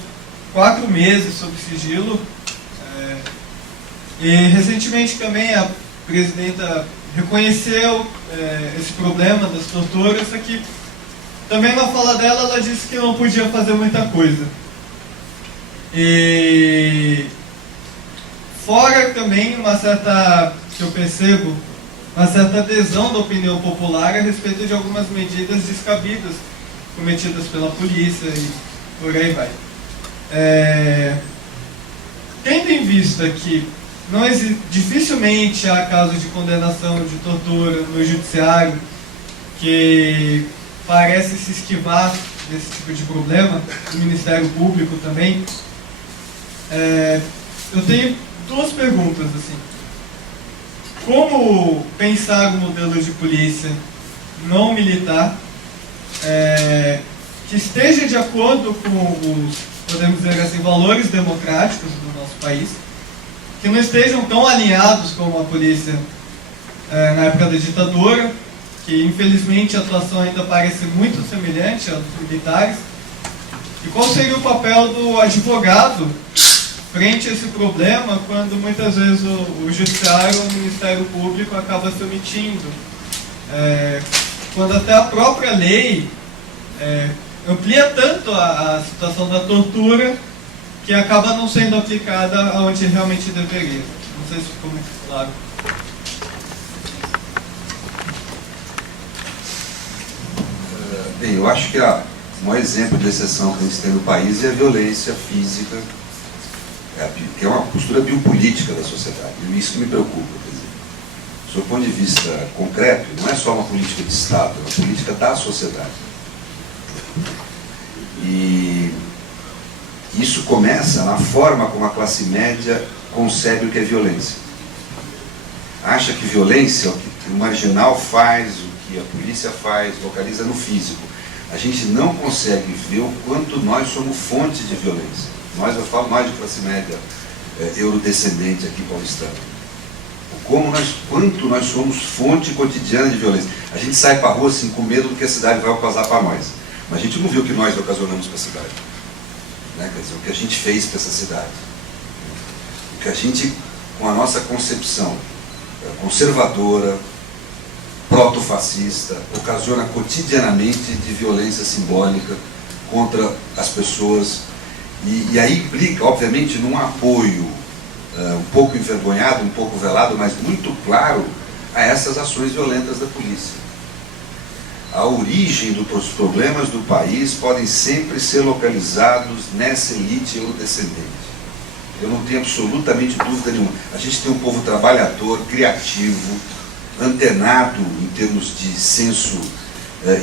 4 meses sob sigilo. E recentemente também a presidenta reconheceu esse problema das torturas, só que também na fala dela ela disse que não podia fazer muita coisa. E fora também uma certa, que eu percebo, uma certa adesão da opinião popular a respeito de algumas medidas descabidas cometidas pela polícia e por aí vai. Tendo em vista que dificilmente há casos de condenação de tortura no judiciário, que parece se esquivar desse tipo de problema, o Ministério Público também. Eu tenho duas perguntas, assim. Como pensar um modelo de polícia não militar que esteja de acordo com os, podemos dizer assim, valores democráticos do nosso país, que não estejam tão alinhados como a polícia na época da ditadura, que infelizmente a atuação ainda parece muito semelhante aos militares. E qual seria o papel do advogado frente a esse problema, quando muitas vezes o judiciário ou o Ministério Público acaba se omitindo? Quando até a própria lei amplia tanto a situação da tortura, que acaba não sendo aplicada onde realmente deveria. Não sei se ficou muito claro. Bem, eu acho que o maior exemplo de exceção que a gente tem no país é a violência física, que é uma postura biopolítica da sociedade. E isso que me preocupa. Quer dizer, do seu ponto de vista concreto, não é só uma política de Estado, é uma política da sociedade. E isso começa na forma como a classe média concebe o que é violência. Acha que violência é o que o marginal faz, o que a polícia faz, localiza no físico. A gente não consegue ver o quanto nós somos fonte de violência. Eu falo nós de classe média eurodescendente aqui paulistana. Quanto nós somos fonte cotidiana de violência. A gente sai para a rua assim, com medo do que a cidade vai ocasionar para nós. Mas a gente não viu o que nós ocasionamos para a cidade. Quer dizer, o que a gente fez para essa cidade. O que a gente, com a nossa concepção conservadora, proto-fascista, ocasiona cotidianamente de violência simbólica contra as pessoas. E aí implica, obviamente, num apoio um pouco envergonhado, um pouco velado, mas muito claro a essas ações violentas da polícia. A origem dos problemas do país podem sempre ser localizados nessa elite eurodescendente. Eu não tenho absolutamente dúvida nenhuma. A gente tem um povo trabalhador, criativo, antenado em termos de senso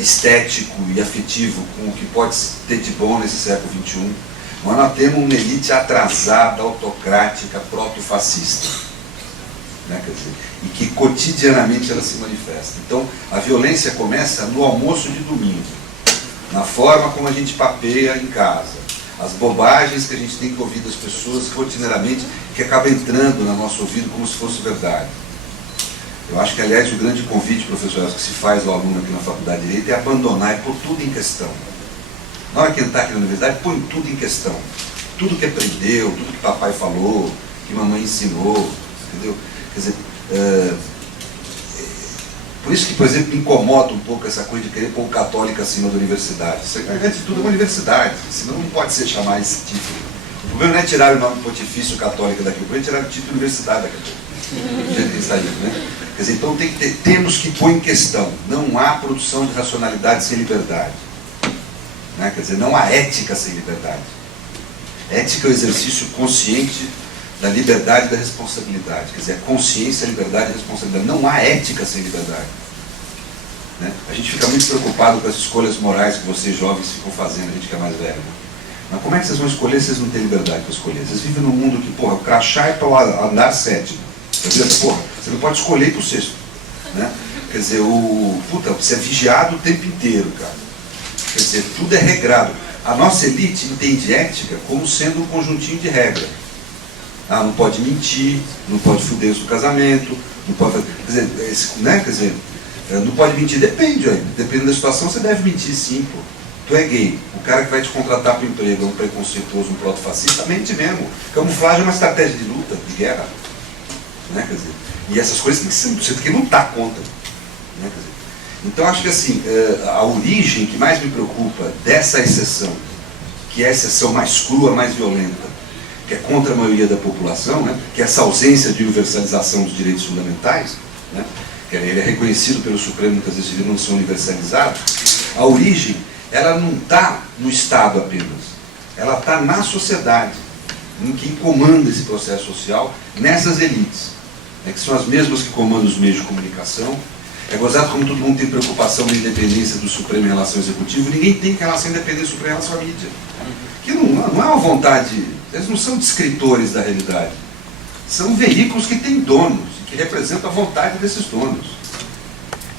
estético e afetivo com o que pode ter de bom nesse século XXI. Mas nós temos uma elite atrasada, autocrática, proto-fascista. Quer dizer, e que cotidianamente ela se manifesta. Então, a violência começa no almoço de domingo, na forma como a gente papeia em casa, as bobagens que a gente tem que ouvir das pessoas rotineiramente, que acaba entrando no nosso ouvido como se fosse verdade. Eu acho que, aliás, o grande convite, professor, que se faz ao aluno aqui na Faculdade de Direito é abandonar e pôr tudo em questão. Na hora que ele está aqui na universidade, põe tudo em questão. Tudo que aprendeu, tudo que papai falou, que mamãe ensinou, entendeu? Quer dizer, por isso que, por exemplo, me incomoda um pouco essa coisa de querer pôr o católico acima da universidade. Isso, antes de tudo, é uma universidade, senão não pode ser chamar esse título. O problema não é tirar o nome pontifício católico daqui, o problema é tirar o título de universidade daqui a pouco. Do jeito que está aí, né? Quer dizer, então temos que pôr em questão. Não há produção de racionalidade sem liberdade. Quer dizer, não há ética sem liberdade. Ética é o exercício consciente da liberdade e da responsabilidade. Quer dizer, a consciência, a liberdade e a responsabilidade. Não há ética sem liberdade. A gente fica muito preocupado com as escolhas morais que vocês jovens ficam fazendo, a gente que é mais velho. Mas como é que vocês vão escolher se vocês não têm liberdade para escolher? Vocês vivem num mundo que, porra, o crachá é para o andar sétimo. Porra, você não pode escolher ir para o sexto. Quer dizer, você é vigiado o tempo inteiro, cara. Quer dizer, tudo é regrado. A nossa elite entende ética como sendo um conjuntinho de regras. Não pode mentir, não pode fuder o seu casamento, não pode. Quer dizer, não pode mentir, depende, dependendo da situação, você deve mentir sim, pô. Tu é gay, o cara que vai te contratar para o emprego é um preconceituoso, um proto-fascista, mente mesmo. Camuflagem é uma estratégia de luta, de guerra. Quer dizer, e essas coisas você tem que lutar contra. Quer dizer, então acho que assim, a origem que mais me preocupa dessa exceção, que é a exceção mais crua, mais violenta, que é contra a maioria da população, que é essa ausência de universalização dos direitos fundamentais, que ele é reconhecido pelo Supremo, muitas vezes ele não ser universalizado, a origem, ela não está no Estado apenas, ela está na sociedade, em quem comanda esse processo social, nessas elites, que são as mesmas que comandam os meios de comunicação, É gozado como todo mundo tem preocupação da independência do Supremo em relação ao Executivo, ninguém tem relação independente do Supremo em relação à mídia. Que não é uma vontade, eles não são descritores da realidade. São veículos que têm donos, que representam a vontade desses donos.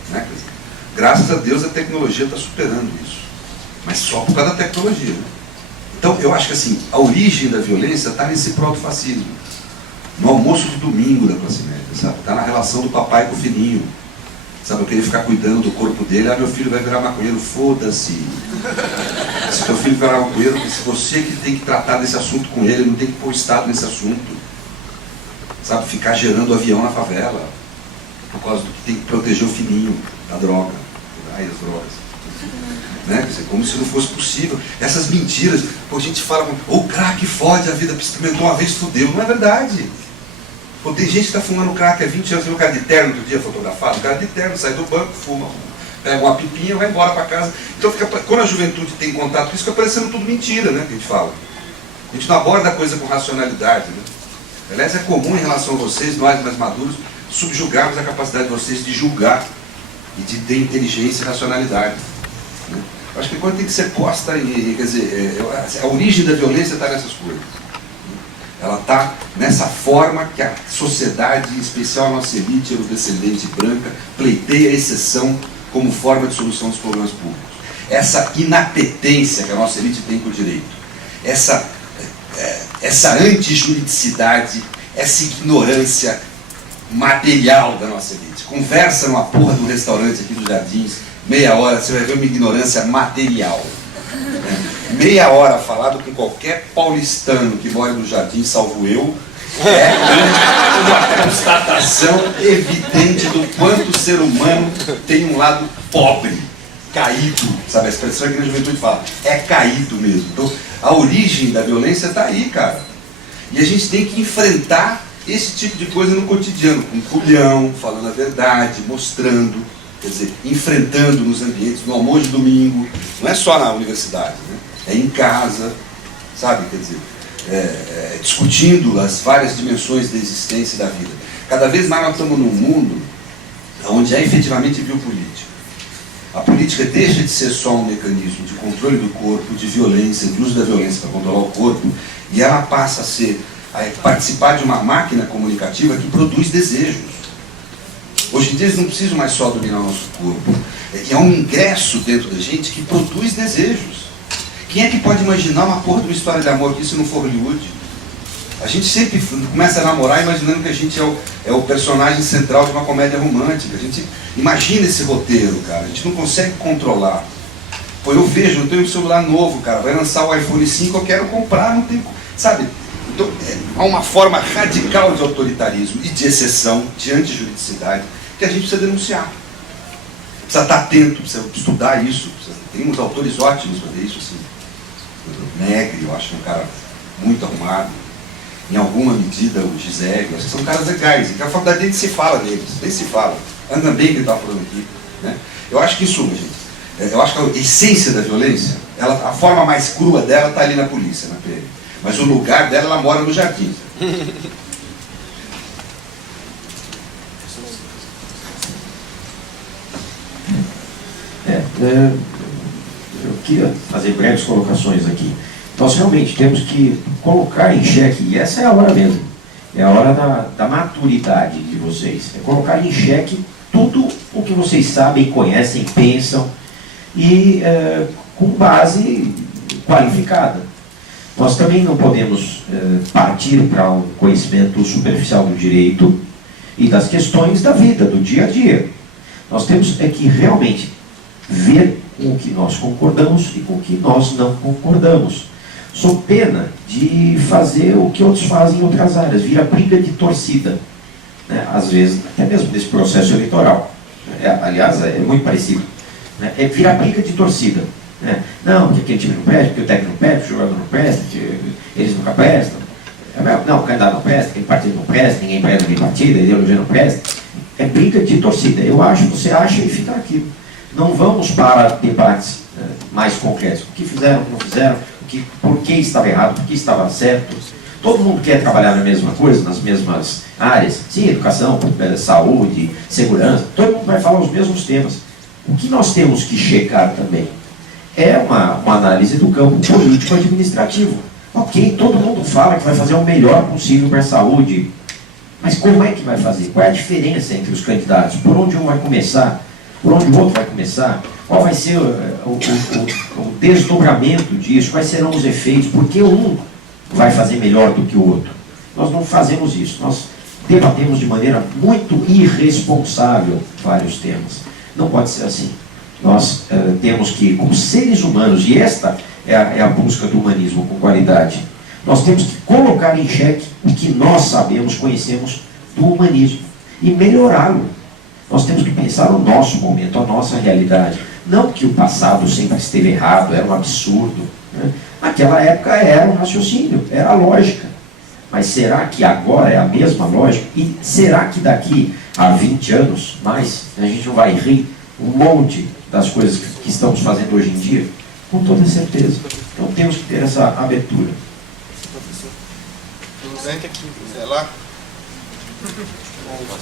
Né? Graças a Deus a tecnologia está superando isso. Mas só por causa da tecnologia. Né? Então eu acho que assim, a origem da violência está nesse proto-fascismo. No almoço de domingo da classe média, sabe? Está na relação do papai com o filhinho. Sabe, eu queria ficar cuidando do corpo dele, meu filho vai virar maconheiro, foda-se. Se teu filho virar maconheiro, se você que tem que tratar desse assunto com ele, não tem que pôr o Estado nesse assunto. Sabe, ficar gerando avião na favela, por causa do que tem que proteger o filhinho da droga, as drogas. Né? Quer dizer, como se não fosse possível. Essas mentiras, pô, a gente fala, o crack fode a vida, experimentou uma vez, fudeu. Não é verdade. Pô, tem gente que está fumando crack há 20 anos, tem um cara de terno outro dia fotografado, o cara de terno sai do banco, fuma, pega uma pipinha, vai embora para casa. Então, quando a juventude tem contato com isso, fica parecendo tudo mentira, né, que a gente fala. A gente não aborda a coisa com racionalidade. Né? Aliás, é comum em relação a vocês, nós mais maduros, subjugarmos a capacidade de vocês de julgar e de ter inteligência e racionalidade. Né? Eu acho que quando tem que ser posta, quer dizer, a origem da violência está nessas coisas. Ela está nessa forma que a sociedade, em especial a nossa elite eurodescendente branca, pleiteia a exceção como forma de solução dos problemas públicos. Essa inapetência que a nossa elite tem com o direito, essa antijuridicidade, essa ignorância material da nossa elite. Conversa numa porra de um restaurante aqui dos Jardins, meia hora, você vai ver uma ignorância material. Meia hora falado com qualquer paulistano que mora no Jardim, salvo eu, é uma constatação evidente do quanto o ser humano tem um lado pobre, caído, sabe? A expressão que a juventude fala, é caído mesmo. Então, a origem da violência está aí, cara. E a gente tem que enfrentar esse tipo de coisa no cotidiano, com culhão, falando a verdade, mostrando, quer dizer, enfrentando nos ambientes, no almoço de domingo, não é só na universidade, né? É em casa, sabe? Quer dizer, discutindo as várias dimensões da existência e da vida. Cada vez mais nós estamos num mundo onde é efetivamente biopolítica. A política deixa de ser só um mecanismo de controle do corpo, de violência, de uso da violência para controlar o corpo, e ela passa a participar de uma máquina comunicativa que produz desejos. Hoje em dia eles não precisam mais só dominar o nosso corpo. É um ingresso dentro da gente que produz desejos. Quem é que pode imaginar uma porra de uma história de amor que isso não for Hollywood? A gente sempre começa a namorar imaginando que a gente é o personagem central de uma comédia romântica. A gente imagina esse roteiro, cara. A gente não consegue controlar. Pô, eu tenho um celular novo, cara. Vai lançar o iPhone 5, eu quero comprar, não tem... Sabe? Então, há uma forma radical de autoritarismo e de exceção, de antijuridicidade, que a gente precisa denunciar. Precisa estar atento, precisa estudar isso. Tem uns autores ótimos para ver isso, assim. O Negri, eu acho que é um cara muito arrumado. Em alguma medida, o Gisele, eu acho que são caras legais. E que a faculdade nem se fala neles, nem se fala. Anda bem que ele estava falando aqui. Né? Eu acho que, em suma, gente, eu acho que a essência da violência, a forma mais crua dela está ali na polícia, na PM. Mas o lugar dela, ela mora no jardim. Eu queria fazer breves colocações aqui. Nós realmente temos que colocar em xeque, e essa é a hora mesmo, é a hora da maturidade de vocês, é colocar em xeque tudo o que vocês sabem, conhecem, pensam, e com base qualificada. Nós também não podemos partir para um conhecimento superficial do direito e das questões da vida, do dia a dia. Nós temos que realmente ver com o que nós concordamos e com o que nós não concordamos. Sob pena de fazer o que outros fazem em outras áreas, vira briga de torcida, né? Às vezes, até mesmo nesse processo eleitoral. Aliás, é muito parecido. Né? Vira briga de torcida. Né? Não, porque aquele time não presta, porque o técnico não presta, o jogador não presta, eles nunca prestam. Não, o candidato não presta, aquele partido não presta, ninguém presta nem partido, a ideologia não presta. É briga de torcida. Eu acho, você acha e fica aqui. Não vamos para debates mais concretos. O que fizeram, o que não fizeram, por que estava errado, por que estava certo. Todo mundo quer trabalhar na mesma coisa, nas mesmas áreas. Sim, educação, saúde, segurança, todo mundo vai falar os mesmos temas. O que nós temos que checar também é uma análise do campo político-administrativo. Ok, todo mundo fala que vai fazer o melhor possível para a saúde, mas como é que vai fazer? Qual é a diferença entre os candidatos? Por onde um vai começar? Por onde o outro vai começar? Qual vai ser o desdobramento disso? Quais serão os efeitos? Por que um vai fazer melhor do que o outro? Nós não fazemos isso. Nós debatemos de maneira muito irresponsável vários temas. Não pode ser assim. Nós temos que, como seres humanos, e esta é a busca do humanismo com qualidade, nós temos que colocar em xeque o que nós sabemos, conhecemos do humanismo e melhorá-lo. Nós temos que pensar o nosso momento, a nossa realidade. Não que o passado sempre esteve errado, era um absurdo, né? Naquela época era um raciocínio, era a lógica. Mas será que agora é a mesma lógica? E será que daqui a 20 anos mais a gente não vai rir um monte das coisas que estamos fazendo hoje em dia? Com toda certeza. Então temos que ter essa abertura. Senta aqui, é lá.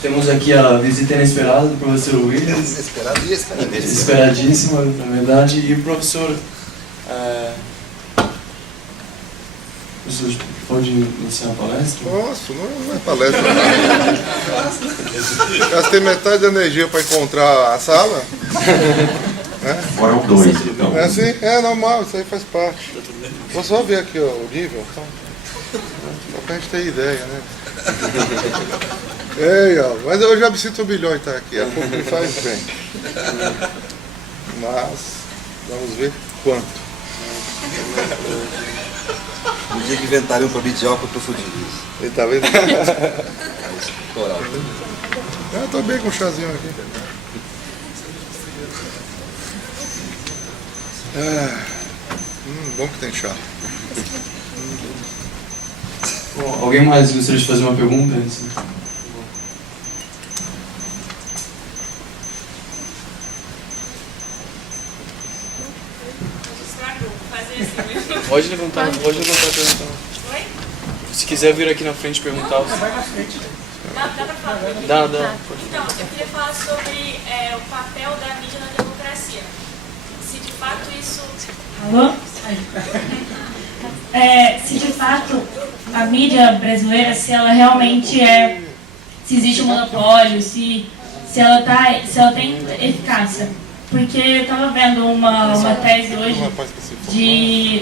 Temos aqui a visita inesperada do professor Williams. Esperadíssima, na verdade. E o professor... O senhor pode iniciar a palestra? Posso, não é palestra. Gastei metade da energia para encontrar a sala. Foram dois, então. É assim? É normal, isso aí faz parte. Vou só ver aqui ó, o nível. Então, só pra gente ter ideia, né? Ó, mas eu já me sinto milhão de estar aqui. A pouco me faz bem. Mas, vamos ver quanto. No dia que inventarem um para medir álcool, eu tô fodido. Ele tá vendo? Coral. Eu tô bem com o chazinho aqui. Bom que tem chá. Bom, alguém mais gostaria de fazer uma pergunta? Pode levantar a pergunta. Oi? Se quiser vir aqui na frente perguntar. Vai na frente. Dá pra falar? Dá. Então, eu queria falar sobre o papel da mídia na democracia. Se de fato isso... Alô? Se de fato a mídia brasileira, se ela realmente se existe um monopólio, se ela tem eficácia. Porque eu estava vendo uma tese hoje de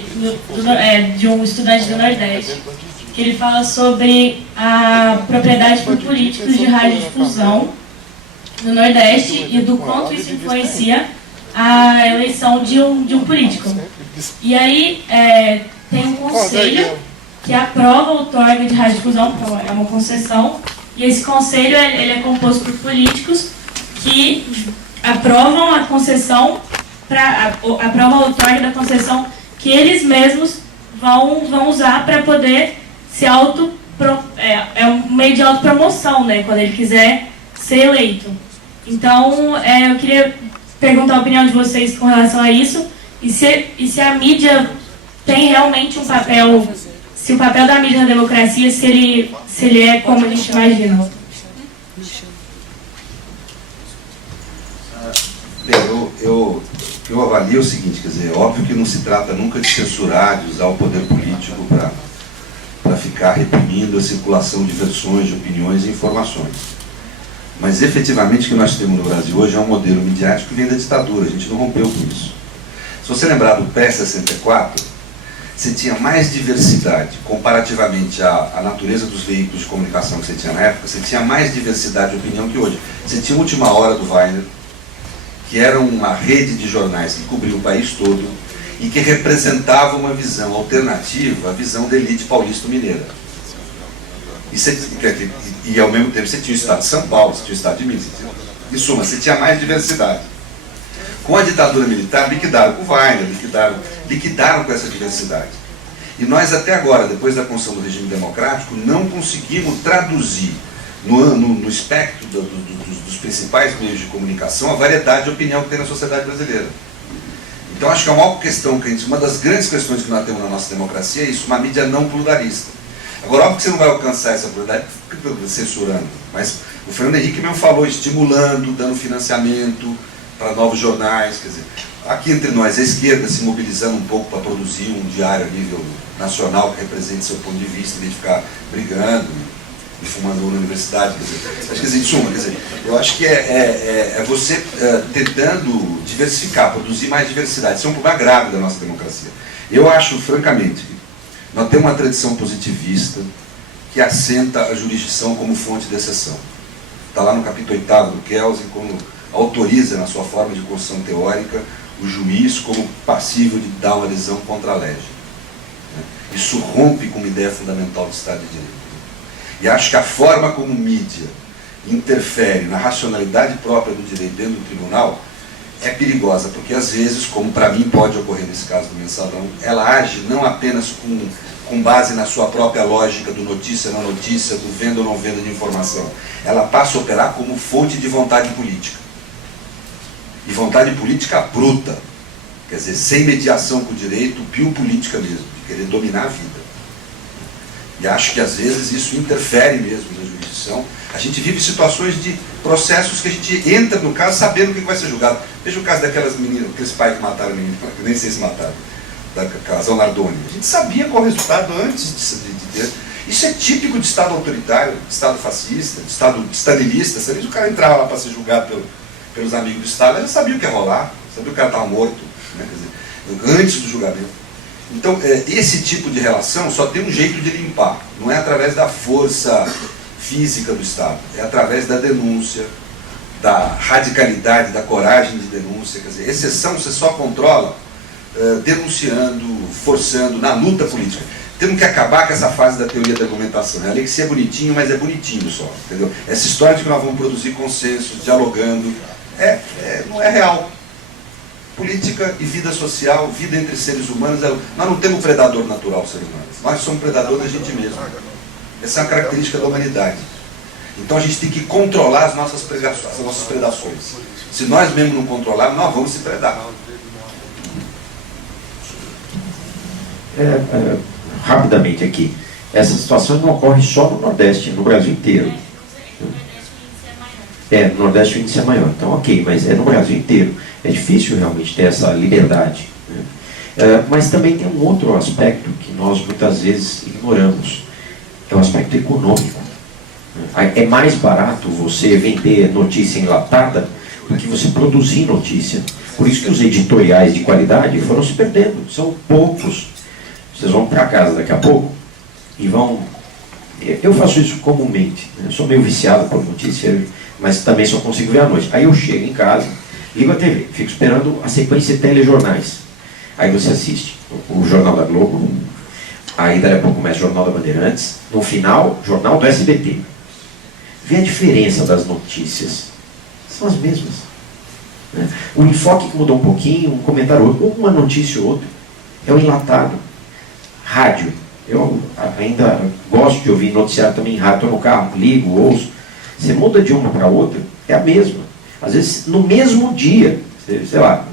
um estudante do Nordeste, que ele fala sobre a propriedade por políticos de radiodifusão no Nordeste e do quanto isso influencia a eleição de um político. E aí tem um conselho que aprova o outorga de radiodifusão, então é uma concessão, e esse conselho ele é composto por políticos que aprovam a concessão, aprovam o outorga da concessão que eles mesmos vão usar para poder se é um meio de autopromoção, né, quando ele quiser ser eleito. Então, eu queria perguntar a opinião de vocês com relação a isso, e se a mídia tem realmente um papel, se o papel da mídia na democracia, se ele é como a gente imagina. Eu avalio o seguinte, quer dizer, é óbvio que não se trata nunca de censurar, de usar o poder político para ficar reprimindo a circulação de versões, de opiniões e informações. Mas efetivamente o que nós temos no Brasil hoje é um modelo midiático que vem da ditadura, a gente não rompeu com isso. Se você lembrar do pré-64, você tinha mais diversidade, comparativamente à natureza dos veículos de comunicação que você tinha na época, você tinha mais diversidade de opinião que hoje. Você tinha a Última Hora do Weiner, que era uma rede de jornais que cobria o país todo e que representava uma visão alternativa à visão da elite paulista-mineira. E ao mesmo tempo você tinha o Estado de São Paulo, você tinha o Estado de Minas. Em suma, você tinha mais diversidade. Com a ditadura militar, liquidaram com o Weiner, liquidaram com essa diversidade. E nós até agora, depois da construção do regime democrático, não conseguimos traduzir no espectro dos principais meios de comunicação a variedade de opinião que tem na sociedade brasileira. Então acho que é uma questão uma das grandes questões que nós temos na nossa democracia é isso, uma mídia não pluralista. Agora, óbvio que você não vai alcançar essa pluralidade censurando, mas o Fernando Henrique mesmo falou, estimulando, dando financiamento para novos jornais, quer dizer, aqui entre nós, a esquerda se mobilizando um pouco para produzir um diário a nível nacional que represente seu ponto de vista, em vez de ficar brigando e fumando na universidade, quer dizer, em suma, quer dizer, eu acho que é você tentando diversificar, produzir mais diversidade. Isso é um problema grave da nossa democracia. Eu acho, francamente, nós temos uma tradição positivista que assenta a jurisdição como fonte de exceção. Está lá no capítulo 8º do Kelsen, como autoriza, na sua forma de construção teórica, o juiz como passível de dar uma lesão contra a lege. Isso rompe com uma ideia fundamental do Estado de Direito. E acho que a forma como mídia interfere na racionalidade própria do direito dentro do tribunal é perigosa, porque às vezes, como para mim pode ocorrer nesse caso do Mensalão, ela age não apenas com base na sua própria lógica do notícia, não notícia, do venda ou não venda de informação. Ela passa a operar como fonte de vontade política. E vontade política bruta, quer dizer, sem mediação com o direito, biopolítica mesmo, de querer dominar a vida. E acho que às vezes isso interfere mesmo na jurisdição. A gente vive situações de processos que a gente entra no caso sabendo o que vai ser julgado. Veja o caso daquelas meninas, aqueles pais que mataram a menina, que nem sei se mataram, da casal Nardoni. A gente sabia qual o resultado antes de ter. Isso é típico de Estado autoritário, de Estado fascista, de Estado stalinista. Às vezes o cara entrava lá para ser julgado pelos amigos do Estado, ele sabia o que ia rolar, sabia que o cara estava morto, né? Quer dizer, antes do julgamento. Então, esse tipo de relação só tem um jeito de limpar. Não é através da força física do Estado, é através da denúncia, da radicalidade, da coragem de denúncia. Quer dizer, exceção você só controla denunciando, forçando, na luta política. Temos que acabar com essa fase da teoria da argumentação. A lei que é bonitinho, mas é bonitinho só. Entendeu? Essa história de que nós vamos produzir consensos, dialogando, não é real. Política e vida social, vida entre seres humanos, nós não temos predador natural, ser humano. Nós somos predador da gente mesmo. Essa é uma característica da humanidade. Então a gente tem que controlar as nossas predações. Se nós mesmos não controlarmos, nós vamos se predar. Rapidamente aqui, essa situação não ocorre só no Nordeste, no Brasil inteiro. No Nordeste o índice é maior, então ok, mas é no Brasil inteiro. É difícil realmente ter essa liberdade, né? Mas também tem um outro aspecto que nós muitas vezes ignoramos, é o aspecto econômico. É mais barato você vender notícia enlatada do que você produzir notícia. Por isso que os editoriais de qualidade foram se perdendo, são poucos. Vocês vão para casa daqui a pouco e vão... Eu faço isso comumente, né? Eu sou meio viciado por notícia, mas também só consigo ver à noite. Aí eu chego em casa, ligo a TV, fico esperando a sequência de telejornais. Aí você assiste o Jornal da Globo, aí daqui a pouco começa o Jornal da Bandeirantes, no final, Jornal do SBT. Vê a diferença das notícias. São as mesmas, né? O enfoque que mudou um pouquinho, um comentário outro, uma notícia ou outra, é o enlatado. Rádio. Eu ainda gosto de ouvir noticiário também em rádio, estou no carro, ligo, ouço. Você muda de uma para outra, é a mesma. Às vezes, no mesmo dia, sei lá,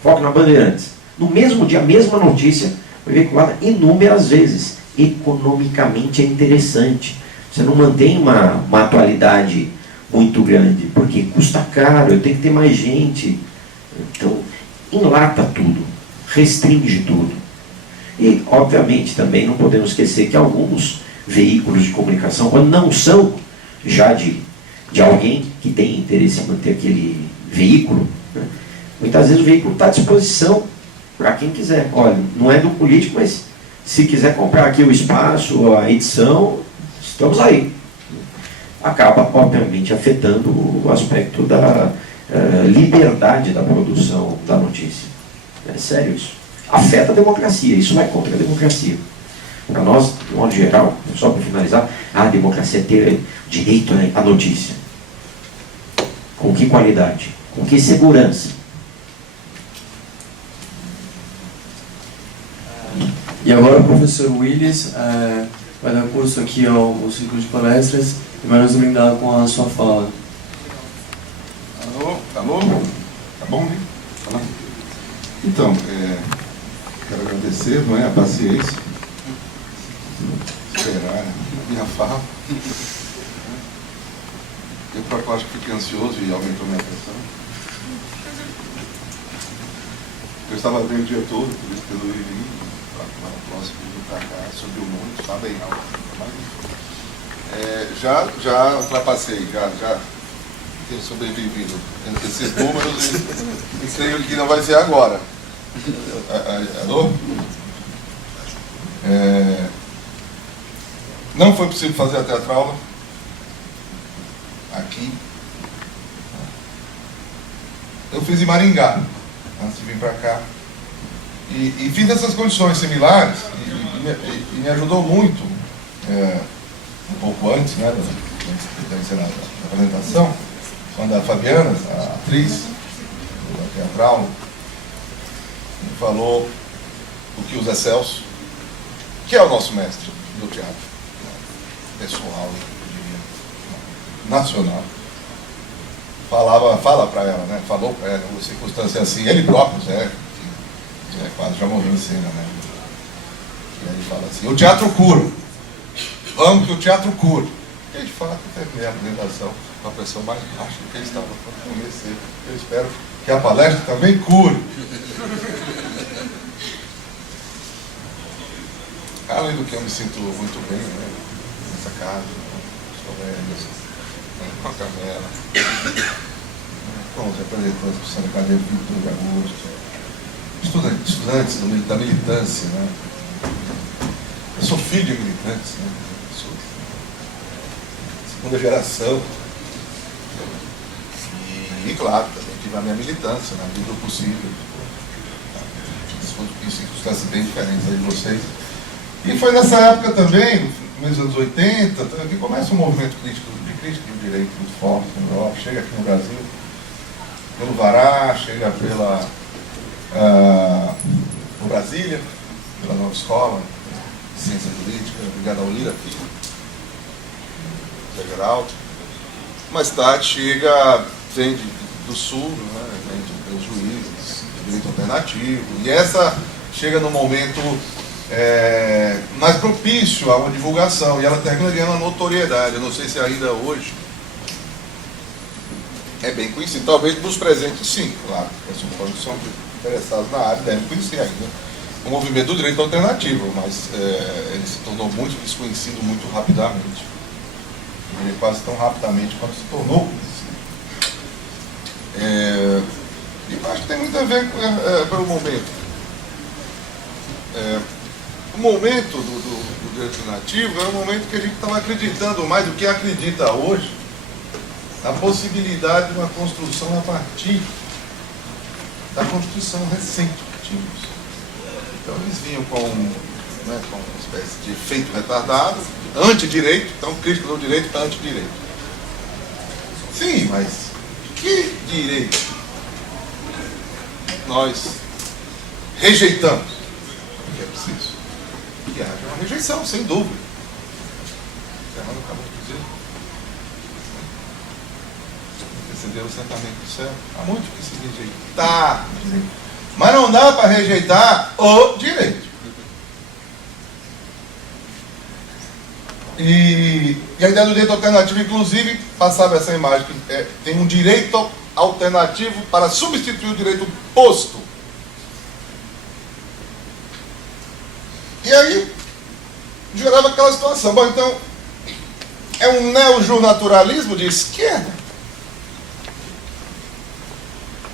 foco na Bandeirantes, no mesmo dia, a mesma notícia foi veiculada inúmeras vezes. Economicamente é interessante. Você não mantém uma atualidade muito grande, porque custa caro, eu tenho que ter mais gente. Então, enlata tudo, restringe tudo. E, obviamente, também não podemos esquecer que alguns veículos de comunicação, quando não são já de alguém que tem interesse em manter aquele veículo, né? Muitas vezes o veículo está à disposição para quem quiser. Olha, não é do político, mas se quiser comprar aqui o espaço, a edição, estamos aí. Acaba, obviamente, afetando o aspecto da liberdade da produção da notícia. É sério isso. Afeta a democracia, isso vai contra a democracia. Para nós, de modo geral, só para finalizar, a democracia é ter direito à notícia. Com que qualidade? Com que segurança? E agora o professor Willis vai dar curso aqui ao ciclo de palestras e vai nos brindar com a sua fala. Alô? Tá bom, né? Então, quero agradecer, não é, a paciência. Esperar, né? minha fala. Eu próprio acho que fiquei ansioso e aumentou minha pressão. Eu estava bem o dia todo, por isso que eu resolvi vir para o próximo vídeo para cá, sobre o mundo, está bem alto. Já ultrapassei, já tenho sobrevivido entre esses números e creio que não vai ser agora. Alô? Não foi possível fazer a teatraula aqui. Eu fiz em Maringá, antes de vir para cá. E fiz essas condições similares e me ajudou muito, um pouco antes, né, da apresentação, quando a Fabiana, a atriz da teatral, me falou o que o Zé Celso, que é o nosso mestre do teatro, pessoal, nacional, fala para ela, né? Falou para ela, uma circunstância assim, ele próprio, Zé quase já morreu em cena, né? E aí ele fala assim, o teatro cura, vamos que o teatro cura. E de fato, terminei a apresentação com a pressão mais baixa do que ele estava quando comecei. Eu espero que a palestra também cure. Além do que eu me sinto muito bem, né? Nessa casa, os colegas, com a Carmela, com os representantes do Centro Acadêmico 22 de Agosto, estudantes da militância, né? Eu sou filho de militantes, né? Sou segunda geração. E claro, também tive a minha militância na medida do possível. Em circunstâncias bem diferentes aí de vocês. E foi nessa época também, no começo dos anos 80, que começa um movimento de crítica do direito muito forte na Europa, chega aqui no Brasil, pelo Vará, chega por Brasília, pela nova escola de ciência política, ligada ao Lira, Geraldo. Mais tarde vem do Sul, né, vem dos juízes, do direito alternativo, e essa chega no momento mais propício a uma divulgação, e ela termina ganhando uma notoriedade. Eu não sei se ainda hoje é bem conhecido, talvez dos presentes sim, claro, as pessoas que são interessados na área devem conhecer ainda o movimento do direito alternativo, mas ele se tornou muito desconhecido muito rapidamente, ele quase tão rapidamente quanto se tornou conhecido. E eu acho que tem muito a ver pelo momento. O momento do direito alternativo era um momento que a gente estava acreditando mais do que acredita hoje na possibilidade de uma construção a partir da Constituição recente que tínhamos. Então eles vinham com uma espécie de efeito retardado, antidireito, então crítica do direito para antidireito. Sim, mas que direito nós rejeitamos? Porque é preciso que haja uma rejeição, sem dúvida. Fernando acabou de dizer. Receber o assentamento do céu. Há muito que se rejeitar. Mas não dá para rejeitar o direito. E a ideia do direito alternativo, inclusive, passava essa imagem, que tem um direito alternativo para substituir o direito posto. E aí, gerava aquela situação. Bom, então, é um neojurnaturalismo de esquerda.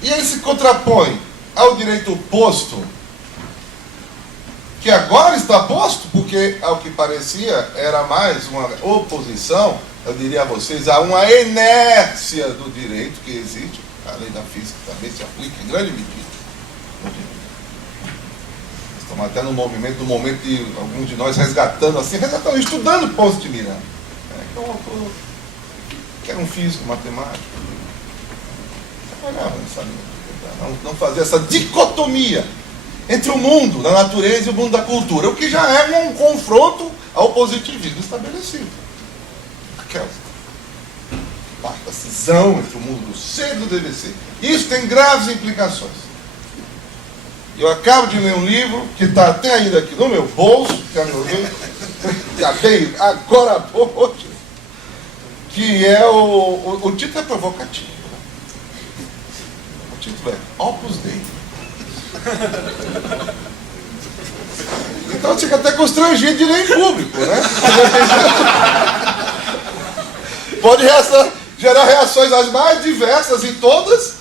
E ele se contrapõe ao direito posto, que agora está posto, porque, ao que parecia, era mais uma oposição, eu diria a vocês, a uma inércia do direito que existe. A lei da física também se aplica em grande medida. Estamos até no momento de alguns de nós resgatando, estudando Ponce de Miranda. Que é um autor que era um físico, matemático. Trabalhava nessa linha, não fazer essa dicotomia entre o mundo da natureza e o mundo da cultura, o que já é um confronto ao positivismo estabelecido. Aquela parte da cisão entre o mundo do ser e do dever ser. Isso tem graves implicações. Eu acabo de ler um livro que está até ainda aqui no meu bolso, quer me ouvir? já veio agora há pouco, que é o título é provocativo. Né? O título é Opus Dei. Então fica até constrangido de ler em público, né? Pode gerar reações as mais diversas e todas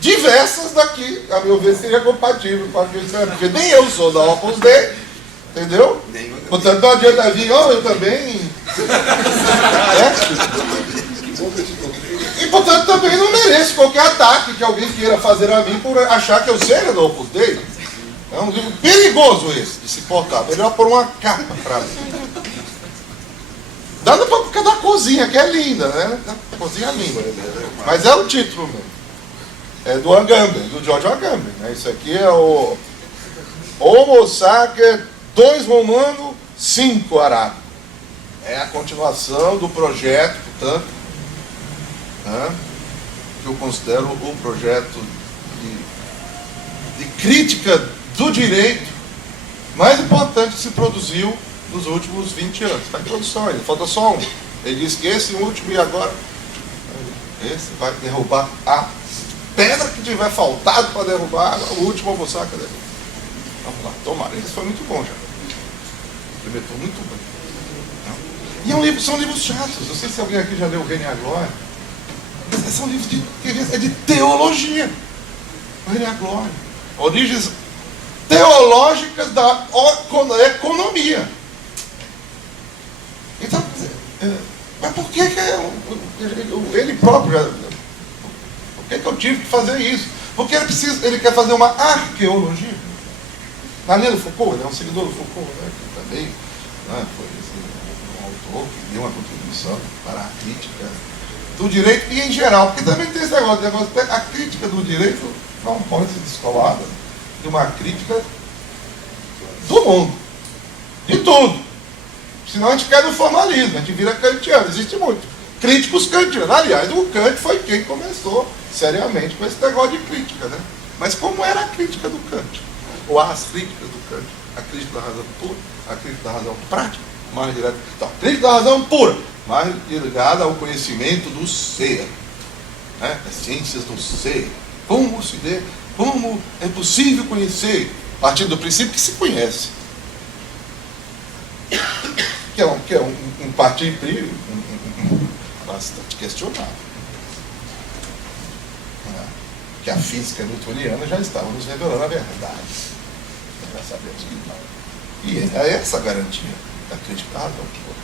diversas daqui, a meu ver, seria compatível com aquilo que porque nem eu sou da Opus Dei, entendeu? Portanto, não adianta vir, eu também. E, portanto, também não mereço qualquer ataque que alguém queira fazer a mim por achar que eu seja da Opus Dei. É um livro perigoso esse, de se portar. Melhor pôr uma capa para mim. Dá pra ficar da cozinha, que é linda, né? A cozinha é linda. Mas é o título mesmo. É do Agamben, do George Agamben. Né? Isso aqui é o Homo Sacer 2 Romano 5 Arábico. É a continuação do projeto, portanto, né? Que eu considero o projeto de crítica do direito mais importante que se produziu nos últimos 20 anos. Está em produção ainda, falta só um. Ele diz que esse último e agora, esse vai derrubar a pedra que tiver faltado para derrubar, o último Homo Sacer. Vamos lá, tomara. Esse foi muito bom já. Implementou muito bem. E são livros chatos. Não sei se alguém aqui já leu O Reino e a Glória. São livros de teologia. O Reino e a Glória. Origens teológicas da economia. Então, mas por que ele próprio, por que eu tive que fazer isso? Porque ele quer fazer uma arqueologia. Na linha do Foucault, ele é um seguidor do Foucault, né, que também, né, foi um autor que deu uma contribuição para a crítica do direito e em geral, porque também tem esse negócio, a crítica do direito não pode ser descolada de uma crítica do mundo, de tudo. Senão a gente cai no formalismo, a gente vira kantiano, existe muito. Críticos kantianos. Aliás, o Kant foi quem começou seriamente com esse negócio de crítica, né? Mas como era a crítica do Kant? Ou as críticas do Kant? A crítica da razão pura, a crítica da razão prática, mais direta. Então, a crítica da razão pura, mais ligada ao conhecimento do ser, né? As ciências do ser. Como se vê, como é possível conhecer, partindo do princípio que se conhece. Que é um partido bastante questionável. Que a física newtoniana já estava nos revelando a verdade. Já sabemos que não. E é essa a garantia da crítica da razão pura.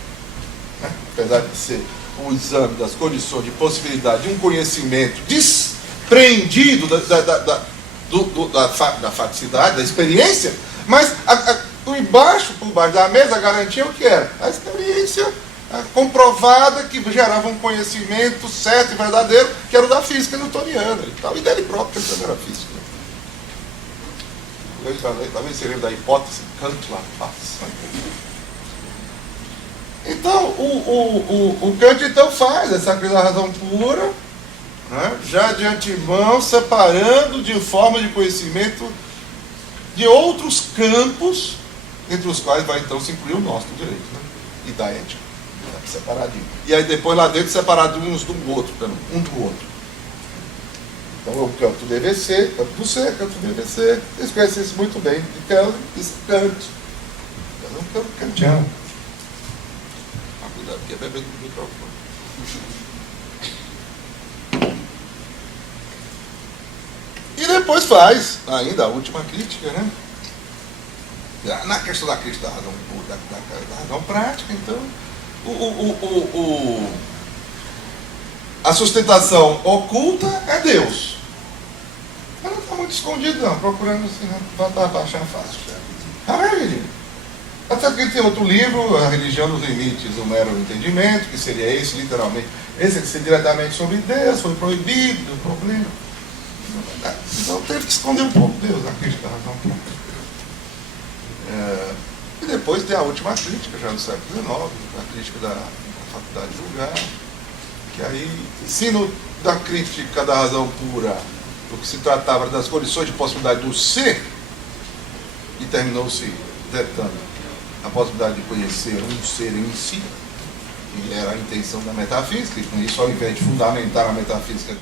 Apesar de ser o exame das condições de possibilidade de um conhecimento despreendido da faticidade, da experiência, mas por baixo da mesa, a garantia é o que era? A experiência comprovada que gerava um conhecimento certo e verdadeiro, que era o da física newtoniana e tal, e dele próprio, que também era física. Talvez seria da hipótese Kant lá faz. Então, o Kant então faz essa crítica da razão pura, né, já de antemão, separando de forma de conhecimento de outros campos, entre os quais vai então se incluir o nosso do direito, né? E da ética, separadinho. E aí depois lá dentro separado uns do outro, um do outro. Então o campo do DVC, campo do C, campo do DVC. Vocês conhecem isso muito bem, de Kant. É um campo kantiano. Cuidado, que é bebendo do microfone. E depois faz ainda a última crítica, né? Na questão da crítica da razão pura, da razão prática, então, a sustentação oculta é Deus. Mas não está muito escondido, não, procurando assim, não está achando fácil. Não é religião. Até porque tem outro livro, A Religião dos Limites do Mero Entendimento, que seria esse, literalmente. Esse que seria diretamente sobre Deus, foi proibido, deu problema. Então teve que esconder um pouco Deus na crítica da razão pura. E depois tem a última crítica, já no século XIX, a crítica da faculdade de julgar, que aí, se da crítica da razão pura, o que se tratava das condições de possibilidade do ser, e terminou-se vetando a possibilidade de conhecer um ser em si, que era a intenção da metafísica, e com isso, ao invés de fundamentar a metafísica